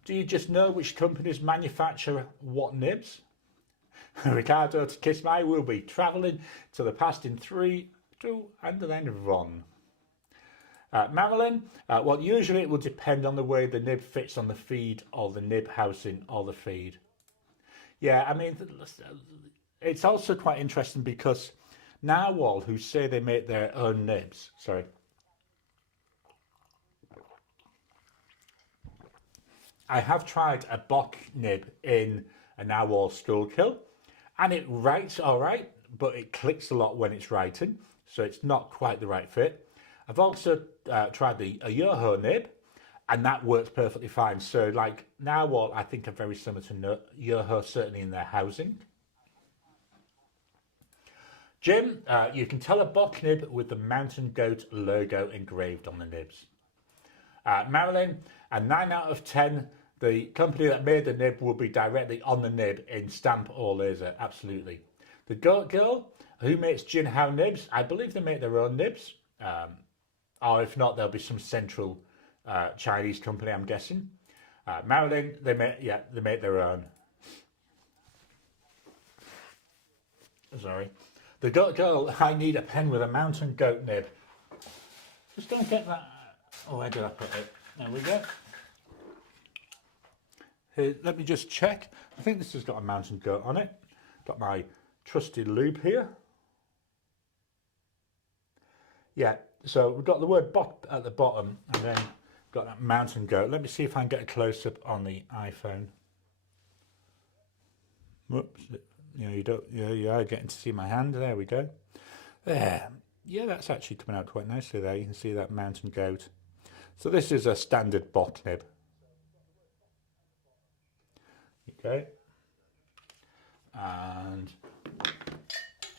you just know which companies manufacture what nibs? Ricardo to Kiss My, will be travelling to the past in 3, 2, and then run. Marilyn, well, usually it will depend on the way the nib fits on the feed or the nib housing or the feed. Yeah, I mean, it's also quite interesting because Narwhal, who say they make their own nibs, sorry. I have tried a Bock nib in a Narwhal Skull Kill, and it writes all right, but it clicks a lot when it's writing, so it's not quite the right fit. I've also tried a Yoho nib, and that works perfectly fine. So like Narwhal, I think are very similar to Yoho, certainly in their housing. Jim, you can tell a Bock nib with the mountain goat logo engraved on the nibs. Marilyn, a 9 out of 10. The company that made the nib will be directly on the nib in stamp or laser, absolutely. The Goat Girl, who makes Jinhao nibs, I believe they make their own nibs. Or if not, there'll be some central Chinese company, I'm guessing. Marilyn, they make their own. Sorry. The Goat Girl, I need a pen with a mountain goat nib. Just don't get that. Oh, where did I put it? There we go. Here, let me just check. I think this has got a mountain goat on it. Got my trusty lube here. Yeah, so we've got the word Bock at the bottom and then got that mountain goat. Let me see if I can get a close-up on the iPhone. Whoops. You know, you are getting to see my hand. There we go. There. Yeah, that's actually coming out quite nicely there. You can see that mountain goat. So this is a standard Bock nib. Okay. And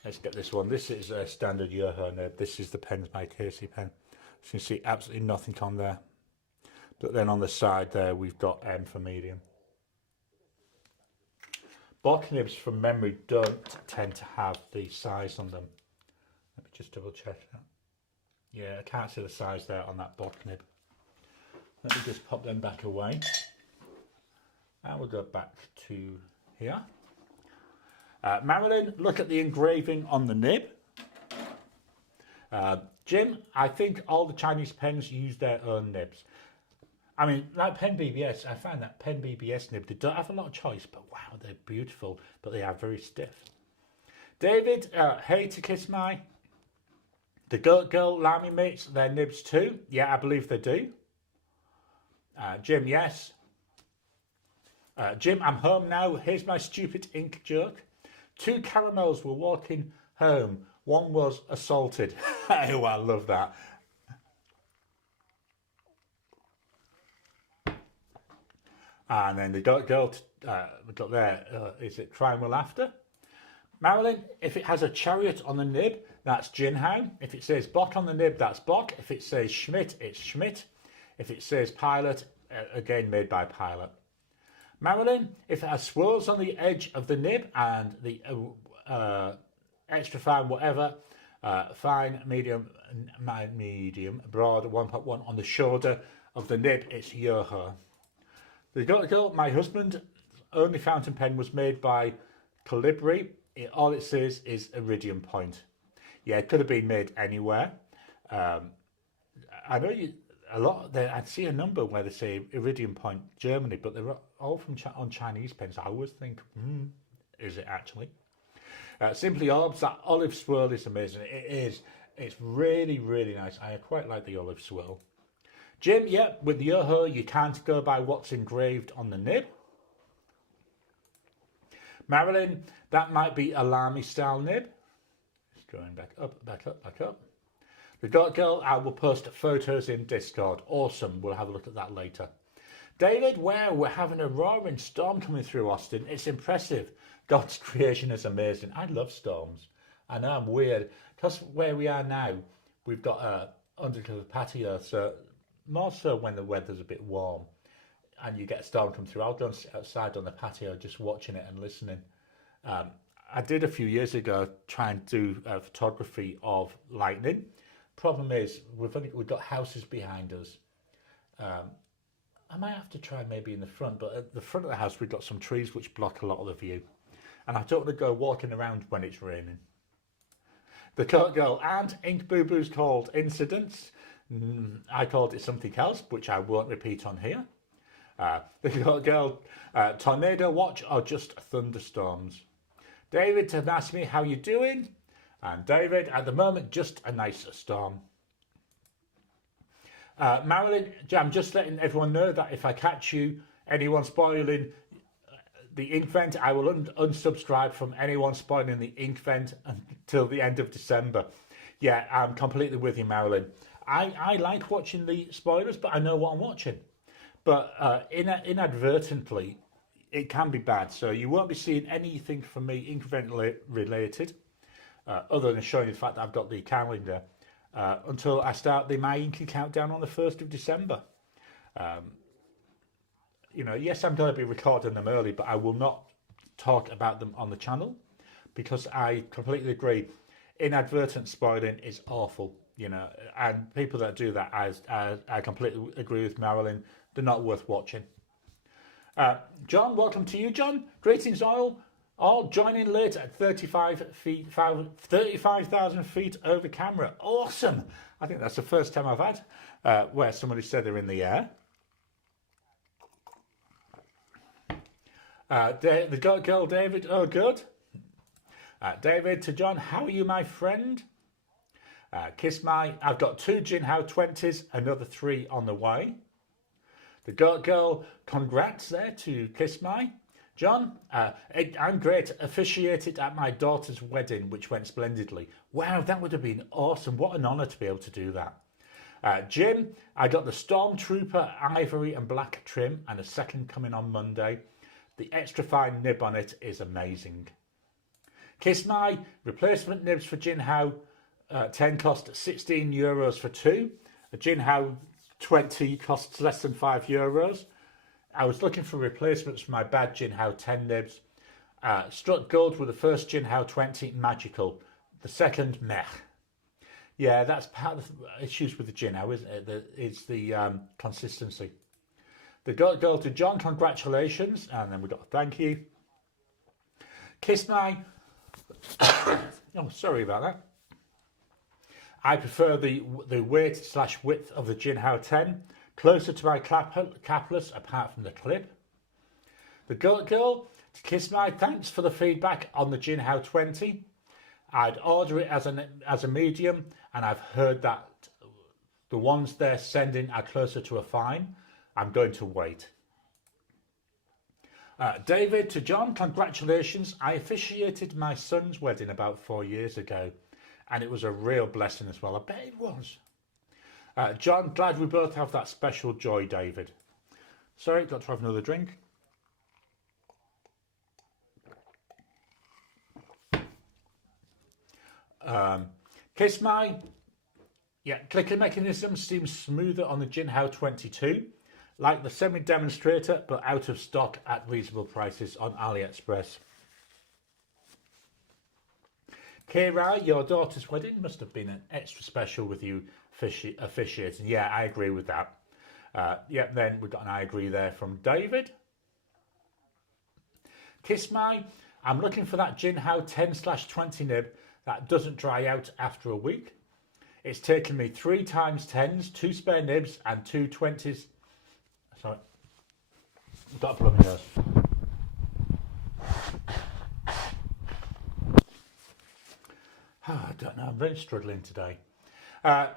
let's get this one. This is a standard Yoho nib. This is the Pens by Casey pen. So you can see absolutely nothing on there. But then on the side there, we've got M for medium. Bock nibs from memory don't tend to have the size on them. Let me just double check that. Yeah, I can't see the size there on that Bock nib. Let me just pop them back away. And we'll go back to here. Marilyn, look at the engraving on the nib. Jim, I think all the Chinese pens use their own nibs. I mean, like Pen BBS, I find that Pen BBS nib, they don't have a lot of choice, but wow, they're beautiful, but they are very stiff. David, hey to kiss my. The Goat Girl Lamy mates their nibs too. Yeah, I believe they do. Jim, yes. Jim, I'm home now. Here's my stupid ink joke. 2 caramels were walking home. One was assaulted. Oh, I love that. And then the Goat Girl, we got there, is it Crime or Laughter? Marilyn, if it has a chariot on the nib, that's Jinhao. If it says Bock on the nib, that's Bock. If it says Schmidt, it's Schmidt. If it says Pilot, again made by Pilot. Marilyn, if it has swirls on the edge of the nib and the extra fine, whatever, fine, medium, broad, 1.1 on the shoulder of the nib, it's Yoho. The Goat Girl, my husband, only fountain pen was made by Calibri. All it says is Iridium Point. Yeah, it could have been made anywhere. I know a lot. I see a number where they say Iridium Point Germany, but they're all from on Chinese pens. I always think, is it actually? Simply Orbs, that olive swirl is amazing. It is. It's really, really nice. I quite like the olive swirl. Jim, yeah, with the Yoho, you can't go by what's engraved on the nib. Marilyn, that might be a Lamy style nib. It's going back up, back up, back up. The Goat Girl, I will post photos in Discord. Awesome, we'll have a look at that later. David, wow, we're having a roaring storm coming through Austin. It's impressive. God's creation is amazing. I love storms. I know I'm weird. Because where we are now, we've got a undercover patio, so more so when the weather's a bit warm and you get a storm come through, I'll go outside on the patio just watching it and listening. I did a few years ago try and do photography of lightning. Problem is, we've got houses behind us. I might have to try maybe in the front, but at the front of the house we've got some trees which block a lot of the view. And I don't want to go walking around when it's raining. The Goat Girl and Ink Boo Boo's called Incidents. I called it something else, which I won't repeat on here. The Goat Girl, tornado watch or just thunderstorms. David has asked me how you doing, and David, at the moment, just a nice storm. Marilyn, I'm just letting everyone know that if I catch you Anyone spoiling the ink vent, I will unsubscribe from anyone spoiling the ink vent until the end of December. Yeah, I'm completely with you, Marilyn. I like watching the spoilers, but I know what I'm watching. But inadvertently, it can be bad. So you won't be seeing anything from me ink vent related, other than showing the fact that I've got the calendar, until I start the My Inky Countdown on the 1st of December. You know, yes, I'm going to be recording them early, but I will not talk about them on the channel because I completely agree. Inadvertent spoiling is awful, you know, and people that do that, I completely agree with Marilyn, they're not worth watching. John, welcome to you, John. Greetings, all joining late at 35,000 feet over camera. Awesome. I think that's the first time I've had where somebody said they're in the air. The girl David, oh good. David to John, how are you, my friend? I've got 2 Jinhao 20s, another 3 on the way. The girl, congrats there to Kiss My. John, I'm great, officiated at my daughter's wedding, which went splendidly. Wow, that would have been awesome. What an honour to be able to do that. Jim, I got the Stormtrooper ivory and black trim and a second coming on Monday. The extra fine nib on it is amazing. Kiss My, replacement nibs for Jinhao 10 cost €16 for 2. A Jinhao 20 costs less than €5. I was looking for replacements for my bad Jinhao 10 nibs. Struck gold with the first Jinhao 20, magical. The second, meh. Yeah, that's part of the issues with the Jinhao, isn't it? It's the consistency. The girl to John, congratulations. And then we got a thank you. Kiss My. Oh, sorry about that. I prefer the weight/width of the Jinhao 10, closer to my capless apart from the clip. The girl to Kiss My, thanks for the feedback on the Jinhao 20. I'd order it as a medium, and I've heard that the ones they're sending are closer to a fine. I'm going to wait. David to John, congratulations. I officiated my son's wedding about 4 years ago, and it was a real blessing as well. I bet it was. John, glad we both have that special joy, David. Sorry, got to have another drink. Kiss My. Yeah, clicking mechanism seems smoother on the Jinhao 22. Like the semi-demonstrator, but out of stock at reasonable prices on AliExpress. Kira, your daughter's wedding must have been an extra special with you officiating. Yeah, I agree with that. Then we've got an I agree there from David. Kiss My, I'm looking for that Jinhao 10/20 nib that doesn't dry out after a week. It's taken me 3 times 10s, 2 spare nibs and 2 20s. Sorry, got a bloody nose. I don't know, I'm very struggling today. I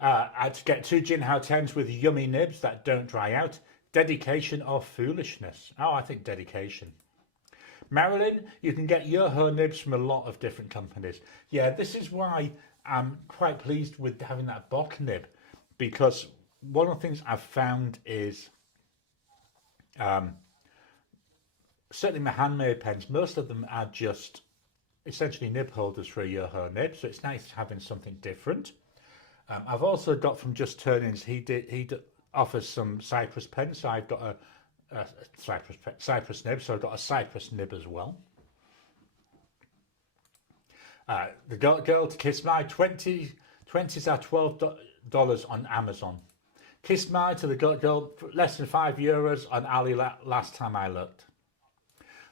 had to get 2 Jinhao 10s with yummy nibs that don't dry out. Dedication or foolishness? Oh, I think dedication. Marilyn, you can get Yoho nibs from a lot of different companies. Yeah, this is why I'm quite pleased with having that Bock nib, because one of the things I've found is certainly my handmade pens, most of them are just essentially nib holders for a Yoho nib, so it's nice having something different. I've also got from Just Turnings, he offers some Cypress pens, so I've got a Cypress nib, so I've got a Cypress nib as well. The girl to Kiss My, 20s are $12 on Amazon. Kiss My to the girl, less than €5 on Ali last time I looked.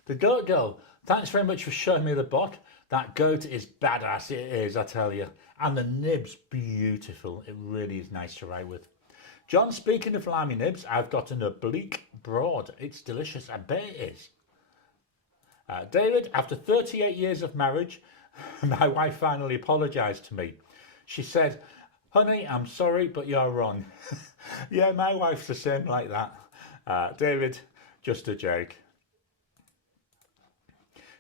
The girl, thanks very much for showing me the Bock. That goat is badass, it is, I tell you. And the nib's beautiful. It really is nice to write with. John, speaking of limey nibs, I've got an oblique broad. It's delicious, I bet it is. David, after 38 years of marriage, my wife finally apologised to me. She said, honey, I'm sorry, but you're wrong. Yeah, my wife's the same like that. David, just a joke.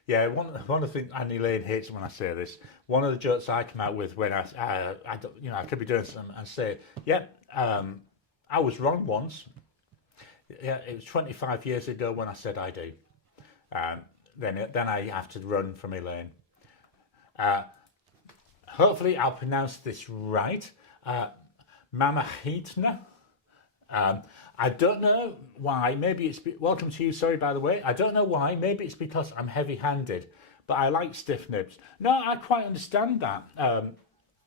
Yeah, one of the things Annie Lane hates when I say this. One of the jokes I come out with when I could be doing something and say, "Yep, I was wrong once." Yeah, it was 25 years ago when I said I do. Then I have to run from Elaine. Hopefully, I'll pronounce this right. Mama Heatner. I don't know why. Maybe it's welcome to you. Sorry, by the way. I don't know why. Maybe it's because I'm heavy-handed, but I like stiff nibs. No, I quite understand that.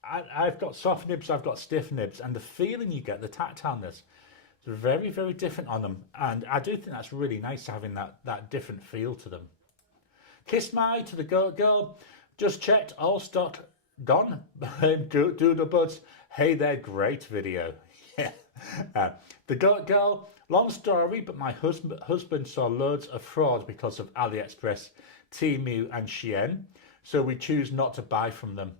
I've got soft nibs. I've got stiff nibs, and the feeling you get, the tactileness, is very, very different on them. And I do think that's really nice having that different feel to them. Kiss my to the girl. Just checked. All stock gone. Doodle buds. Hey there, great video. Yeah. The girl, long story, but my husband saw loads of fraud because of AliExpress, Temu and Shein, so we choose not to buy from them.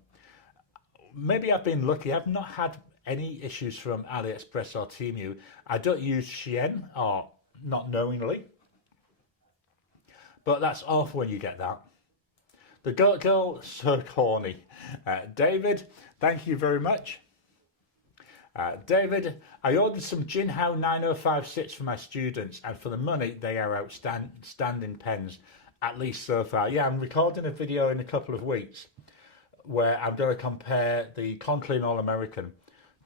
Maybe I've been lucky. I've not had any issues from AliExpress or Temu. I don't use Shein, or not knowingly, but that's awful when you get that. The girl, so corny. David, thank you very much. David, I ordered some Jinhao 9056 for my students, and for the money, they are outstanding pens, at least so far. Yeah, I'm recording a video in a couple of weeks where I'm going to compare the Conclean All-American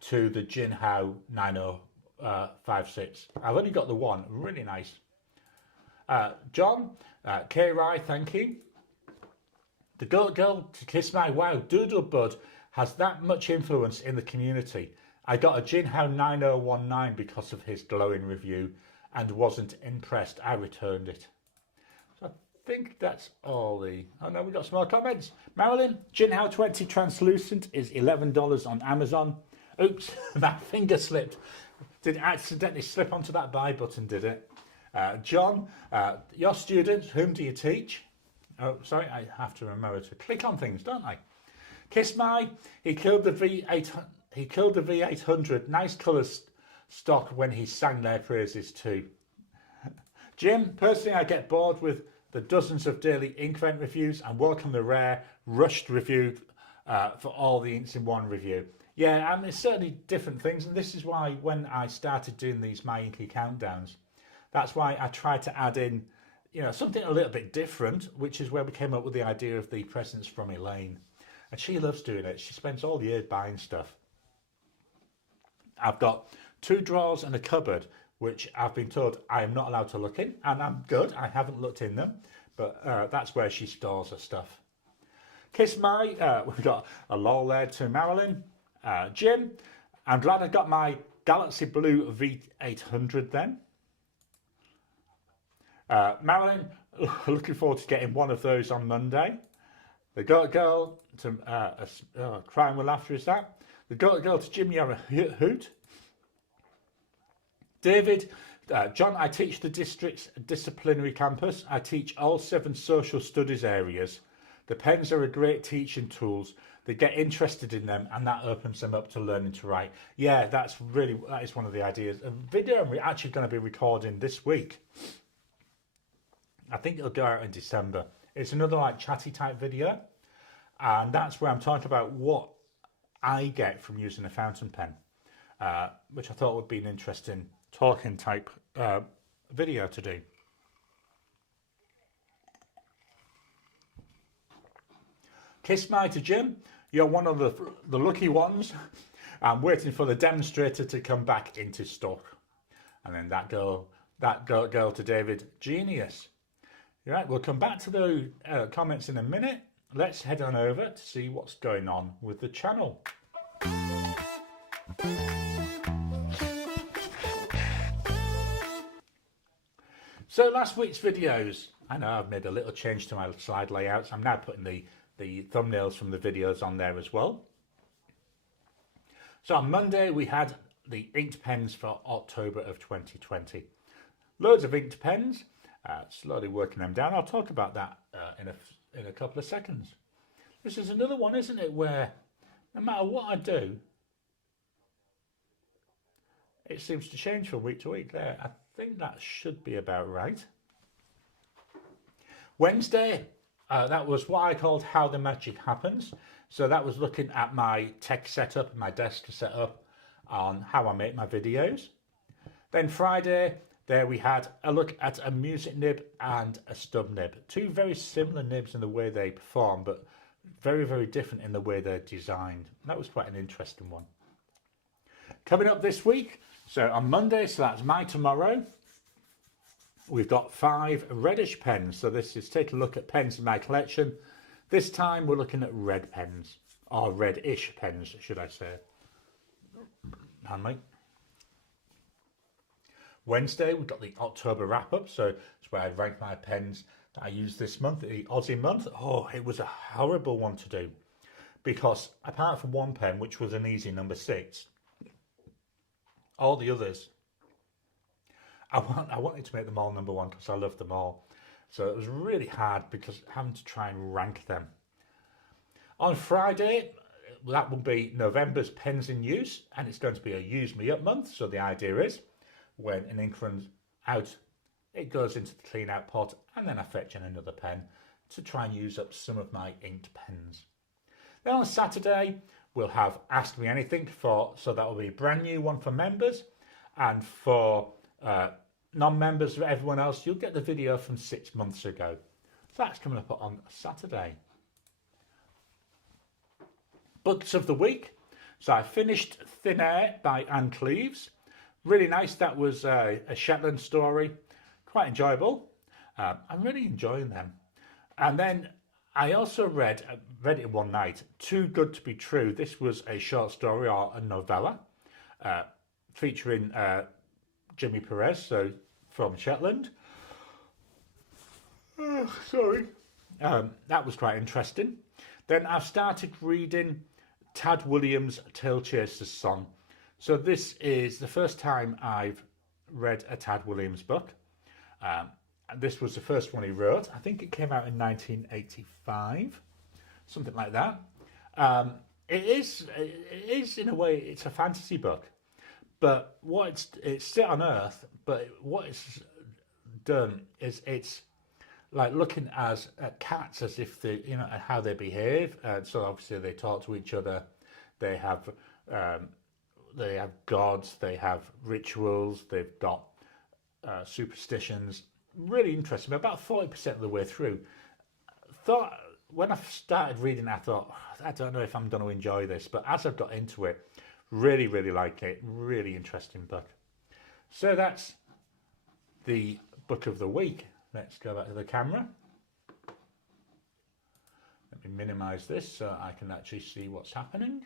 to the Jinhao 9056. I've only got the one, really nice. John, K-Rai, thank you. The girl to kiss my wow, Doodle Bud has that much influence in the community. I got a Jinhao 9019 because of his glowing review and wasn't impressed. I returned it. So I think that's all the... Oh no, we got some more comments. Marilyn, Jinhao 20 translucent is $11 on Amazon. Oops, my finger slipped. Did it accidentally slip onto that buy button, did it? John, your students, whom do you teach? Oh, sorry, I have to remember to click on things, don't I? Kiss my, he killed the V800. Nice colour stock when he sang their praises too. Jim, personally I get bored with the dozens of daily Inkvent reviews and welcome the rare rushed review for all the inks in one review. Yeah, I mean, it's certainly different things, and this is why when I started doing these My Inky countdowns, that's why I tried to add in, you know, something a little bit different, which is where we came up with the idea of the presents from Elaine. And she loves doing it. She spends all year buying stuff. I've got 2 drawers and a cupboard, which I've been told I am not allowed to look in, and I'm good. I haven't looked in them, but that's where she stores her stuff. Kiss my, we've got a lol there to Marilyn. Jim, I'm glad I got my Galaxy Blue V800 then. Marilyn, looking forward to getting one of those on Monday. The girl to crying with laughter is that. The girl to Jim, you're a hoot. David, John, I teach the district's disciplinary campus. I teach all 7 social studies areas. The pens are a great teaching tools. They get interested in them and that opens them up to learning to write. Yeah, that is one of the ideas. A video we're actually going to be recording this week. I think it'll go out in December. It's another like chatty type video. And that's where I'm talking about what I get from using a fountain pen, which I thought would be an interesting talking type video to do. Kiss my to Jim. You're one of the lucky ones. I'm waiting for the demonstrator to come back into stock. And then that girl to David, genius. Right, we'll come back to the comments in a minute. Let's head on over to see what's going on with the channel. So last week's videos, I know I've made a little change to my slide layouts. I'm now putting the thumbnails from the videos on there as well. So on Monday we had the inked pens for October of 2020. Loads of inked pens, slowly working them down. I'll talk about that in a couple of seconds. This is another one, isn't it, where no matter what I do, it seems to change from week to week. There, I think that should be about right. Wednesday, that was what I called How the Magic Happens. So that was looking at my tech setup, my desk setup, on how I make my videos. Then Friday, there we had a look at a music nib and a stub nib. Two very similar nibs in the way they perform, but very, very different in the way they're designed. That was quite an interesting one. Coming up this week, so on Monday, so that's my tomorrow, we've got 5 reddish pens. So this is take a look at pens in my collection. This time we're looking at red pens, or reddish pens, should I say. And mate. Wednesday, we've got the October wrap-up, so it's where I rank my pens that I used this month, the Aussie month. Oh, it was a horrible one to do, because apart from one pen, which was an easy number 6, all the others, I wanted to make them all number 1 because I love them all. So it was really hard because having to try and rank them. On Friday, that will be November's pens in use, and it's going to be a use me up month. So the idea is, when an ink runs out, it goes into the clean out pot, and then I fetch in another pen to try and use up some of my inked pens. Then on Saturday, we'll have Ask Me Anything so that will be a brand new one for members, and for non-members, everyone else, you'll get the video from 6 months ago. So that's coming up on Saturday. Books of the week. So I finished Thin Air by Anne Cleeves. Really nice. That was a Shetland story. Quite enjoyable. I'm really enjoying them. And then I also read it one night, Too Good to Be True. This was a short story or a novella featuring Jimmy Perez, so from Shetland. Sorry. That was quite interesting. Then I've started reading Tad Williams' Tail Chaser's Song. So this is the first time I've read a Tad Williams book. And this was the first one he wrote. I think it came out in 1985, something like that. It is in a way, it's a fantasy book. But it's set on Earth, but what it's done is it's like looking at cats as if they, at how they behave. So obviously they talk to each other. They have gods. They have rituals. They've got superstitions. Really interesting. About 40% of the way through, when I started reading, I thought, I don't know if I'm going to enjoy this. But as I've got into it, really, really like it. Really interesting book. So that's the book of the week. Let's go back to the camera. Let me minimize this so I can actually see what's happening.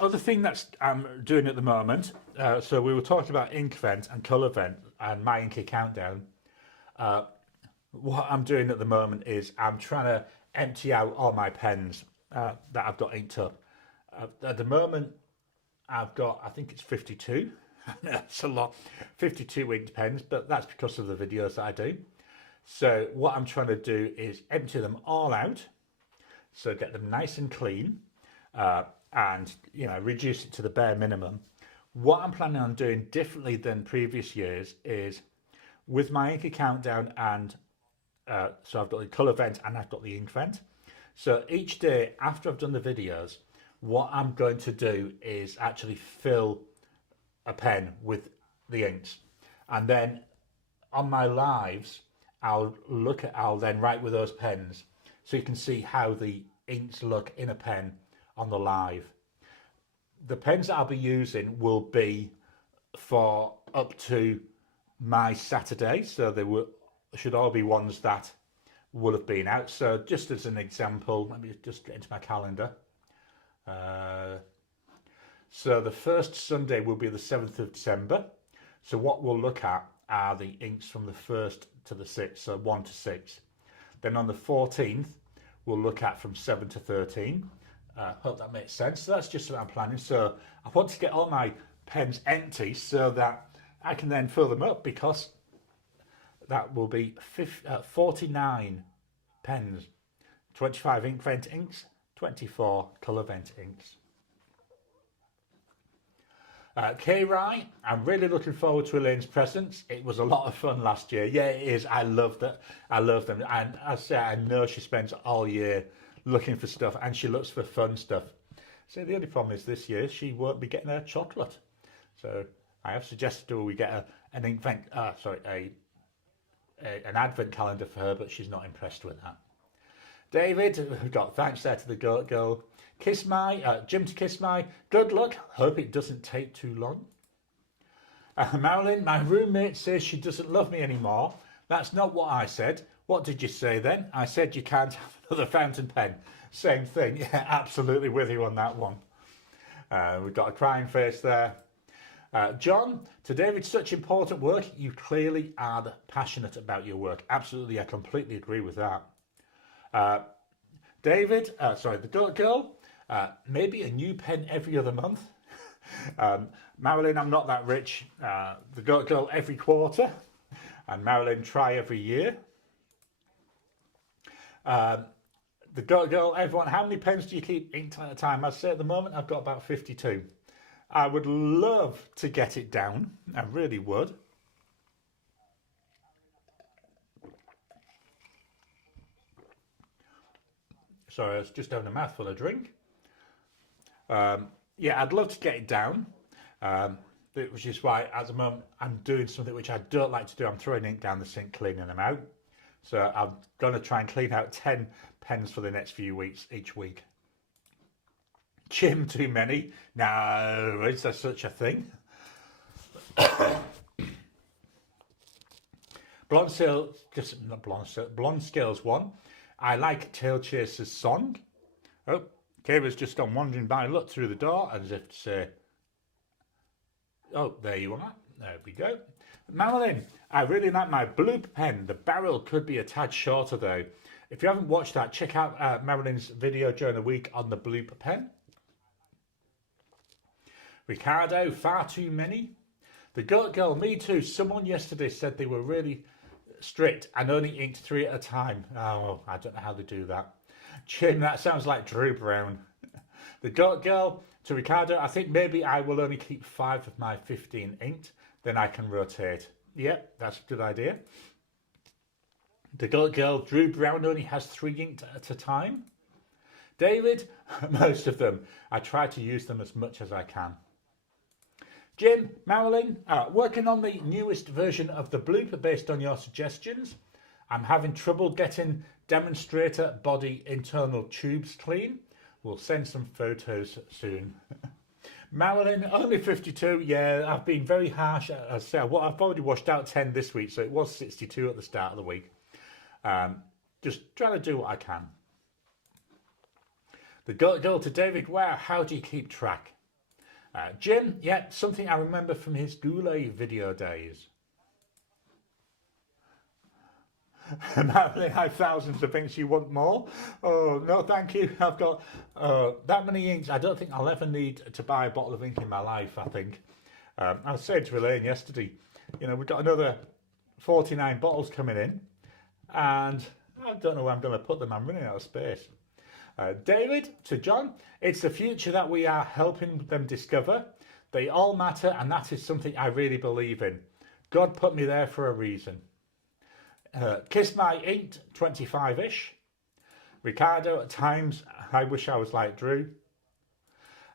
Other thing that I'm doing at the moment, so we were talking about ink vent and colour vent and my Inky Countdown. What I'm doing at the moment is I'm trying to empty out all my pens that I've got inked up. At the moment, I've got, I think it's 52. That's a lot. 52 inked pens, but that's because of the videos that I do. So what I'm trying to do is empty them all out. So get them nice and clean and, reduce it to the bare minimum. What I'm planning on doing differently than previous years is with my Inky Countdown and so I've got the colour vent and I've got the ink vent. So each day after I've done the videos, what I'm going to do is actually fill a pen with the inks, and then on my lives I'll then write with those pens, so you can see how the inks look in a pen on the live. The pens that I'll be using will be for up to my Saturday, so they should all be ones that will have been out. So just as an example, let me just get into my calendar. So the first Sunday will be the 7th of December. So what we'll look at are the inks from the 1st to the 6th, so 1 to 6. Then on the 14th, we'll look at from 7 to 13. Hope that makes sense. So that's just what I'm planning. So I want to get all my pens empty so that I can then fill them up, because that will be 49 pens, 25 ink vent inks, 24 colour vent inks. K-Rai, I'm really looking forward to Elaine's presents. It was a lot of fun last year. Yeah, it is. I love that. I love them. And as I say, I know she spends all year looking for stuff and she looks for fun stuff. So the only problem is this year she won't be getting her chocolate. So I have suggested to her we get an advent calendar for her, but she's not impressed with that. David, we've got thanks there to the girl. Kiss my, Jim to kiss my, good luck. Hope it doesn't take too long. Marilyn, my roommate says she doesn't love me anymore. That's not what I said. What did you say then? I said you can't have another fountain pen. Same thing. Yeah, absolutely with you on that one. We've got a crying face there. John, to David's such important work, you clearly are passionate about your work. Absolutely, I completely agree with that. David, the goat girl, maybe a new pen every other month. Marilyn, I'm not that rich. The goat girl every quarter. And Marilyn, try every year. The goat girl, everyone, how many pens do you keep inked at a time? I'd say at the moment I've got about 52. I would love to get it down. I really would. Sorry, I was just having a mouthful of drink. Yeah, I'd love to get it down, which is why at the moment I'm doing something which I don't like to do. I'm throwing ink down the sink, cleaning them out. So I'm going to try and clean out 10 pens for the next few weeks, each week. Jim, too many? No, is there such a thing? Blonde Scales 1. I like Tail Chaser's song. Oh, Kira's just gone wandering by, looked through the door as if to say, oh, there you are. There we go. Marilyn, I really like my blue pen. The barrel could be a tad shorter though. If you haven't watched that, check out Marilyn's video during the week on the blue pen. Ricardo, far too many. The goat girl, me too. Someone yesterday said they were really strict and only inked 3 at a time. Oh, I don't know how they do that. Jim, that sounds like Drew Brown. The goat girl, to Ricardo, I think maybe I will only keep 5 of my 15 inked, then I can rotate. Yep, that's a good idea. The goat girl, Drew Brown only has 3 inked at a time. David, most of them. I try to use them as much as I can. Jim, Marilyn, working on the newest version of the blooper based on your suggestions. I'm having trouble getting demonstrator body internal tubes clean. We'll send some photos soon. Marilyn, only 52. Yeah, I've been very harsh. As I say, I've already washed out 10 this week, so it was 62 at the start of the week. Just trying to do what I can. The girl to David, wow, how do you keep track? Jim, yeah, something I remember from his Goulet video days. Marilyn, I have thousands of inks. You want more? Oh, no, thank you. I've got that many inks. I don't think I'll ever need to buy a bottle of ink in my life, I think. I was saying to Elaine yesterday, you know, we've got another 49 bottles coming in, and I don't know where I'm going to put them. I'm running out of space. David, to John, it's the future that we are helping them discover. They all matter, and that is something I really believe in. God put me there for a reason. Kiss my inked, 25-ish. Ricardo, at times, I wish I was like Drew.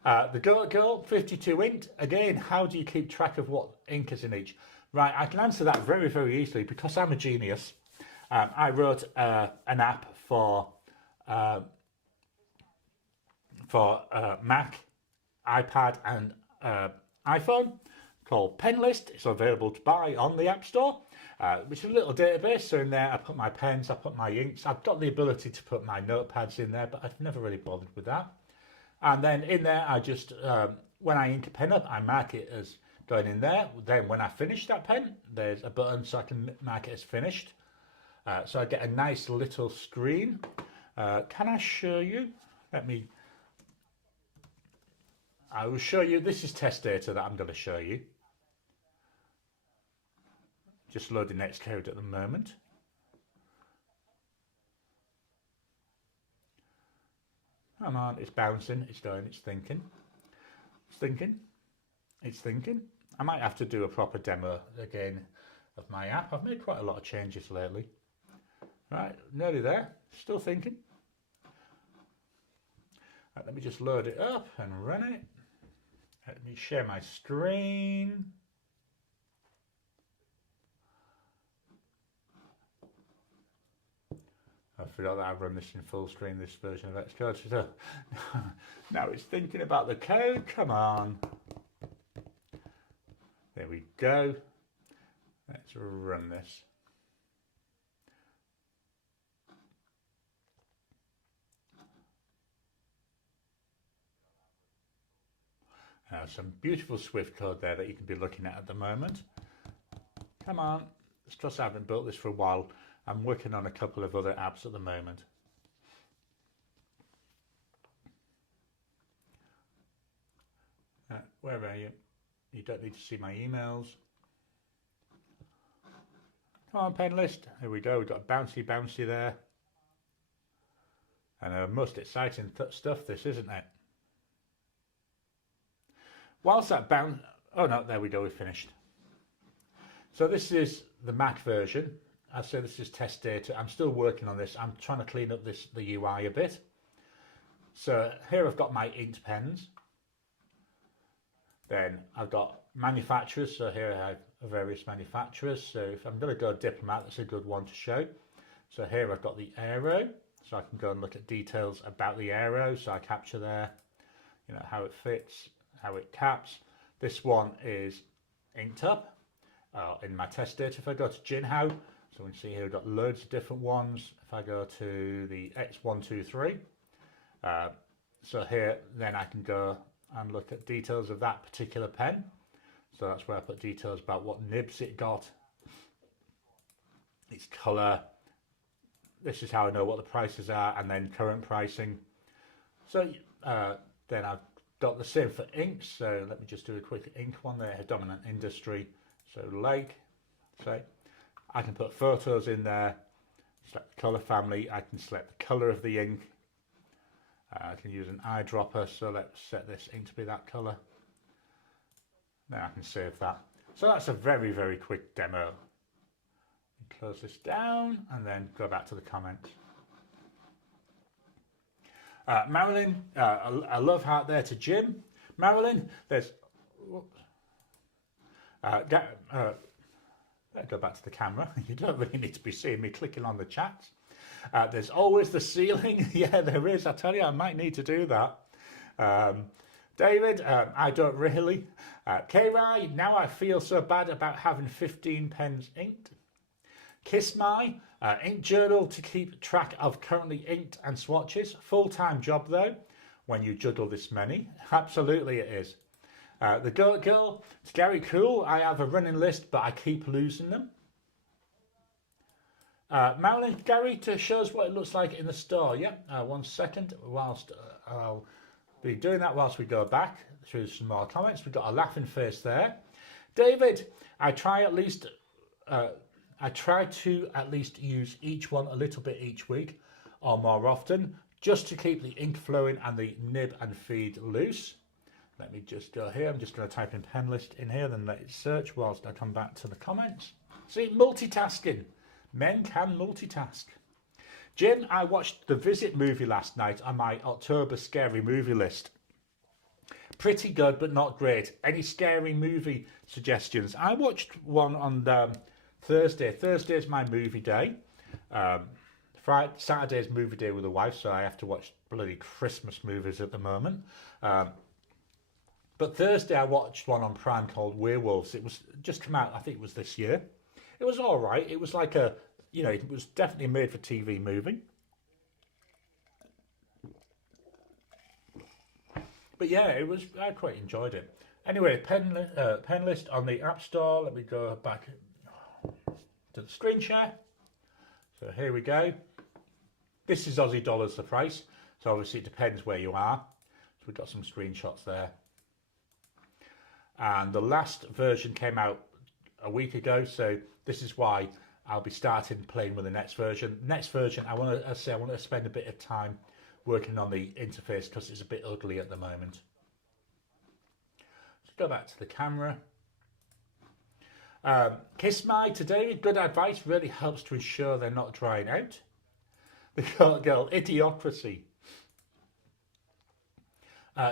The Goat Girl, 52 inked. Again, how do you keep track of what ink is in each? Right, I can answer that very, very easily because I'm a genius. I wrote an app for Mac, iPad and iPhone called Penlist. It's available to buy on the App Store, which is a little database. So in there I put my pens, I put my inks. I've got the ability to put my notepads in there, but I've never really bothered with that. And then in there I just, when I ink a pen up, I mark it as going in there. Then when I finish that pen, there's a button so I can mark it as finished. So I get a nice little screen. Can I show you? I will show you. This is test data that I'm going to show you. Just loading Xcode at the moment. Come on, it's bouncing, it's going, it's thinking. It's thinking. It's thinking. I might have to do a proper demo again of my app. I've made quite a lot of changes lately. Right, nearly there. Still thinking. Right, let me just load it up and run it. Let me share my screen. I forgot that I've run this in full screen, this version of Xcode. So now it's thinking about the code. Come on. There we go. Let's run this. Some beautiful Swift code there that you can be looking at the moment. Come on. It's just I haven't built this for a while. I'm working on a couple of other apps at the moment. Where are you? You don't need to see my emails. Come on, pen list. Here we go. We've got bouncy there. And most exciting stuff this, isn't it? Whilst that bounce... Oh no, there we go, we finished. So this is the Mac version. I say this is test data. I'm still working on this. I'm trying to clean up the UI a bit. So here I've got my inked pens. Then I've got manufacturers. So here I have various manufacturers. So if I'm going to go Diplomat, that's a good one to show. So here I've got the Aero. So I can go and look at details about the Aero. So I capture there, you know, how it fits, how it caps. This one is inked up in my test data. If I go to Jinhao, so we can see here we've got loads of different ones. If I go to the X123, so here then I can go and look at details of that particular pen. So that's where I put details about what nibs it got, its colour. This is how I know what the prices are, and then current pricing. So then I've got the same for inks. So let me just do a quick ink one there. Dominant industry. So Lake. So I can put photos in there. Select the colour family. I can select the colour of the ink. I can use an eyedropper. So let's set this ink to be that colour. Then I can save that. So that's a very, very quick demo. Close this down and then go back to the comments. Marilyn, a love heart there to Jim. Marilyn, there's... let's go back to the camera. You don't really need to be seeing me clicking on the chats. There's always the ceiling. Yeah, there is. I tell you, I might need to do that. David, I don't really. K-Rai, now I feel so bad about having 15 pens inked. Kiss My, ink journal to keep track of currently inked and swatches. Full-time job though, when you juggle this many. Absolutely it is. The Goat Girl, it's Gary Cool. I have a running list, but I keep losing them. Marilyn, Gary, to show us what it looks like in the store. Yeah, 1 second. Whilst I'll be doing that whilst we go back through some more comments. We've got a laughing face there. David, I try to at least use each one a little bit each week or more often, just to keep the ink flowing and the nib and feed loose. Let me just go here. I'm just going to type in pen list in here, then let it search whilst I come back to the comments. See, multitasking. Men can multitask. Jim, I watched The Visit movie last night on my October scary movie list. Pretty good, but not great. Any scary movie suggestions? I watched one on Thursday. Thursday's my movie day. Saturday's movie day with the wife, so I have to watch bloody Christmas movies at the moment. But Thursday I watched one on Prime called Werewolves. It was just come out, I think it was this year. It was all right. It was like a, you know, it was definitely a made for TV movie. But yeah, it was, I quite enjoyed it. Anyway, pen list on the App Store. Let me go back to the screen share. So here we go. This is Aussie dollars the price. So obviously it depends where you are. So we've got some screenshots there. And the last version came out a week ago. So this is why I'll be starting playing with the next version. Next version, I want to spend a bit of time working on the interface because it's a bit ugly at the moment. So go back to the camera. Kiss my to David, good advice, really helps to ensure they're not drying out. The girl, Idiocracy.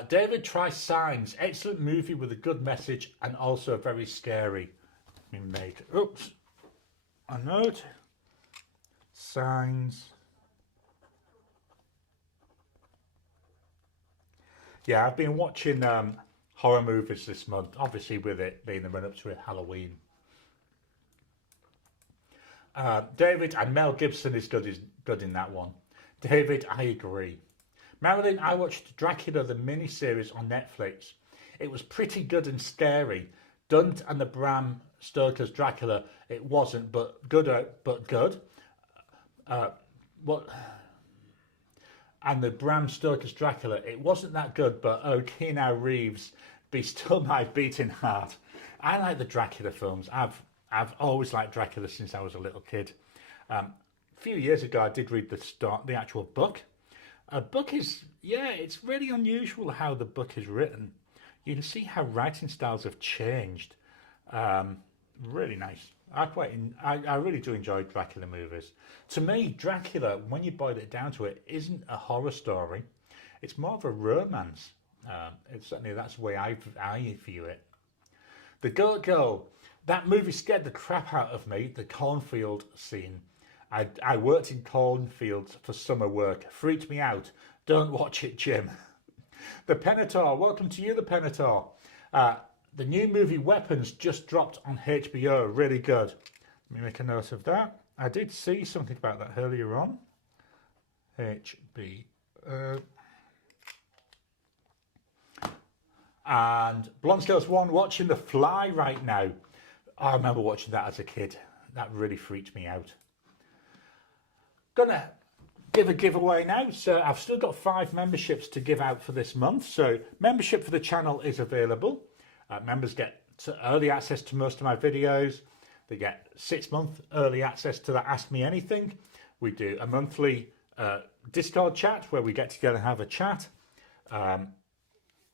David, try Signs. Excellent movie with a good message and also very scary. We made, oops, a note. Signs. Yeah, I've been watching horror movies this month, obviously with it being the run-up to Halloween. David, and Mel Gibson is good in that one. David, I agree. Marilyn, I watched Dracula the miniseries on Netflix. It was pretty good and scary. Dunt and the Bram Stoker's Dracula, it wasn't, but good. And the Bram Stoker's Dracula, it wasn't that good, but oh, Keanu Reeves be still my beating heart. I like the Dracula films. I've always liked Dracula since I was a little kid. A few years ago, I did read the actual book. A book is, yeah, it's really unusual how the book is written. You can see how writing styles have changed. Really nice. I really do enjoy Dracula movies. To me, Dracula, when you boil it down to it, isn't a horror story. It's more of a romance. Certainly that's the way I view it. The Goat Girl, that movie scared the crap out of me, the cornfield scene. I worked in cornfields for summer work. Freaked me out. Don't watch it, Jim. The Penator. Welcome to you, The Penator. The new movie Weapons just dropped on HBO. Really good. Let me make a note of that. I did see something about that earlier on. HBO. And Blonde Scales 1 watching The Fly right now. I remember watching that as a kid. That really freaked me out. Gonna give a giveaway now. So I've still got 5 memberships to give out for this month. So membership for the channel is available. Members get early access to most of my videos. They get 6-month early access to the Ask Me Anything. We do a monthly Discord chat where we get together and have a chat.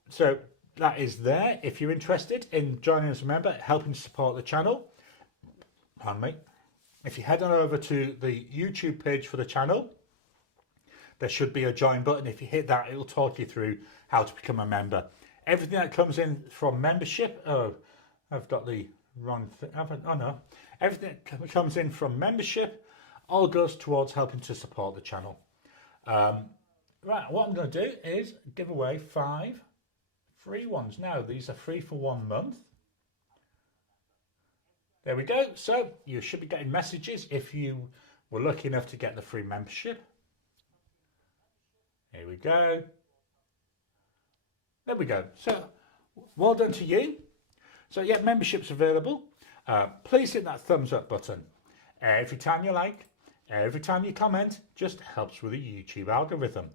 So that is there. If you're interested in joining us a member, helping to support the channel, pardon me. If you head on over to the YouTube page for the channel, there should be a join button. If you hit that, it will talk you through how to become a member. Everything that comes in from membership, oh, I've got the wrong thing. Oh no, everything that comes in from membership all goes towards helping to support the channel. Right, what I'm going to do is give away 5 free ones. Now, these are free for 1 month. There we go. So you should be getting messages if you were lucky enough to get the free membership. Here we go. There we go. So well done to you. So yeah, membership's available. Please hit that thumbs up button. Every time you like, every time you comment, just helps with the YouTube algorithm.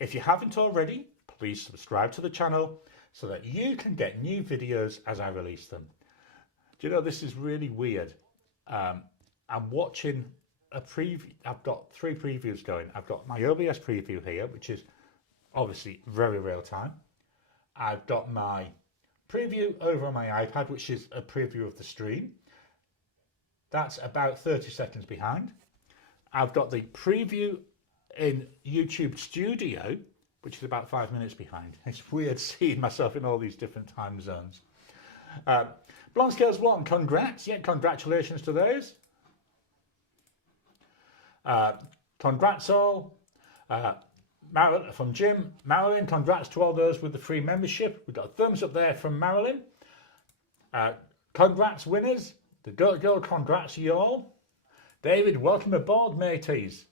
If you haven't already, please subscribe to the channel so that you can get new videos as I release them. Do you know, this is really weird. I'm watching a preview. I've got 3 previews going. I've got my OBS preview here, which is obviously very real time. I've got my preview over on my iPad, which is a preview of the stream. That's about 30 seconds behind. I've got the preview in YouTube Studio, which is about 5 minutes behind. It's weird seeing myself in all these different time zones. Blonde Scales 1, congrats. Yeah, congratulations to those. Congrats all. From Jim, Marilyn, congrats to all those with the free membership. We've got a thumbs up there from Marilyn. Congrats winners. The Goat Girl, congrats you all. David, welcome aboard, mateys.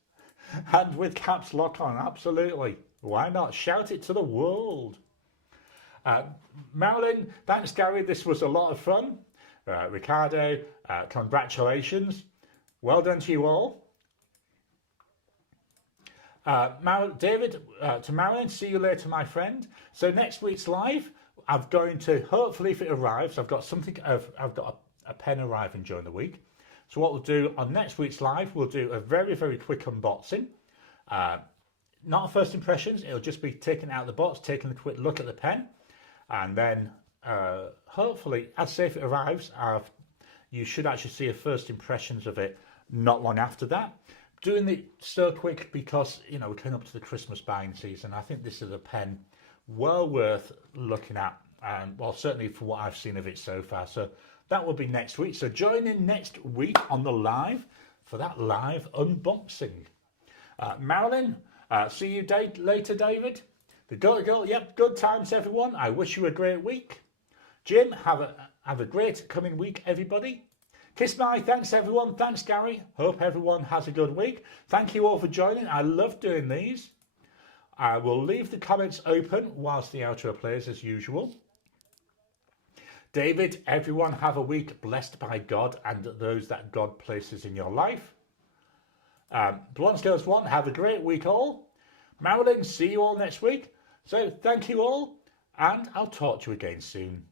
And with caps lock on, absolutely. Why not? Shout it to the world. Marilyn, thanks Gary, this was a lot of fun. Ricardo, congratulations. Well done to you all. David, to Marilyn, see you later, my friend. So next week's live, I'm going to, hopefully if it arrives, I've got a pen arriving during the week. So what we'll do on next week's live, we'll do a very, very quick unboxing. Not first impressions, it'll just be taking out the box, taking a quick look at the pen, and then hopefully, as safe it arrives, you should actually see a first impressions of it not long after that. Doing it so quick because, you know, we're coming up to the Christmas buying season. I think this is a pen well worth looking at. Well, certainly for what I've seen of it so far. So that will be next week. So join in next week on the live for that live unboxing. Marilyn, see you later, David. The Daughter Girl, yep, good times, everyone. I wish you a great week. Jim, have a great coming week, everybody. Kiss my thanks, everyone. Thanks, Gary. Hope everyone has a good week. Thank you all for joining. I love doing these. I will leave the comments open whilst the outro plays as usual. David, everyone have a week blessed by God and those that God places in your life. Blonde Girls 1, have a great week all. Marilyn, see you all next week. So thank you all, and I'll talk to you again soon.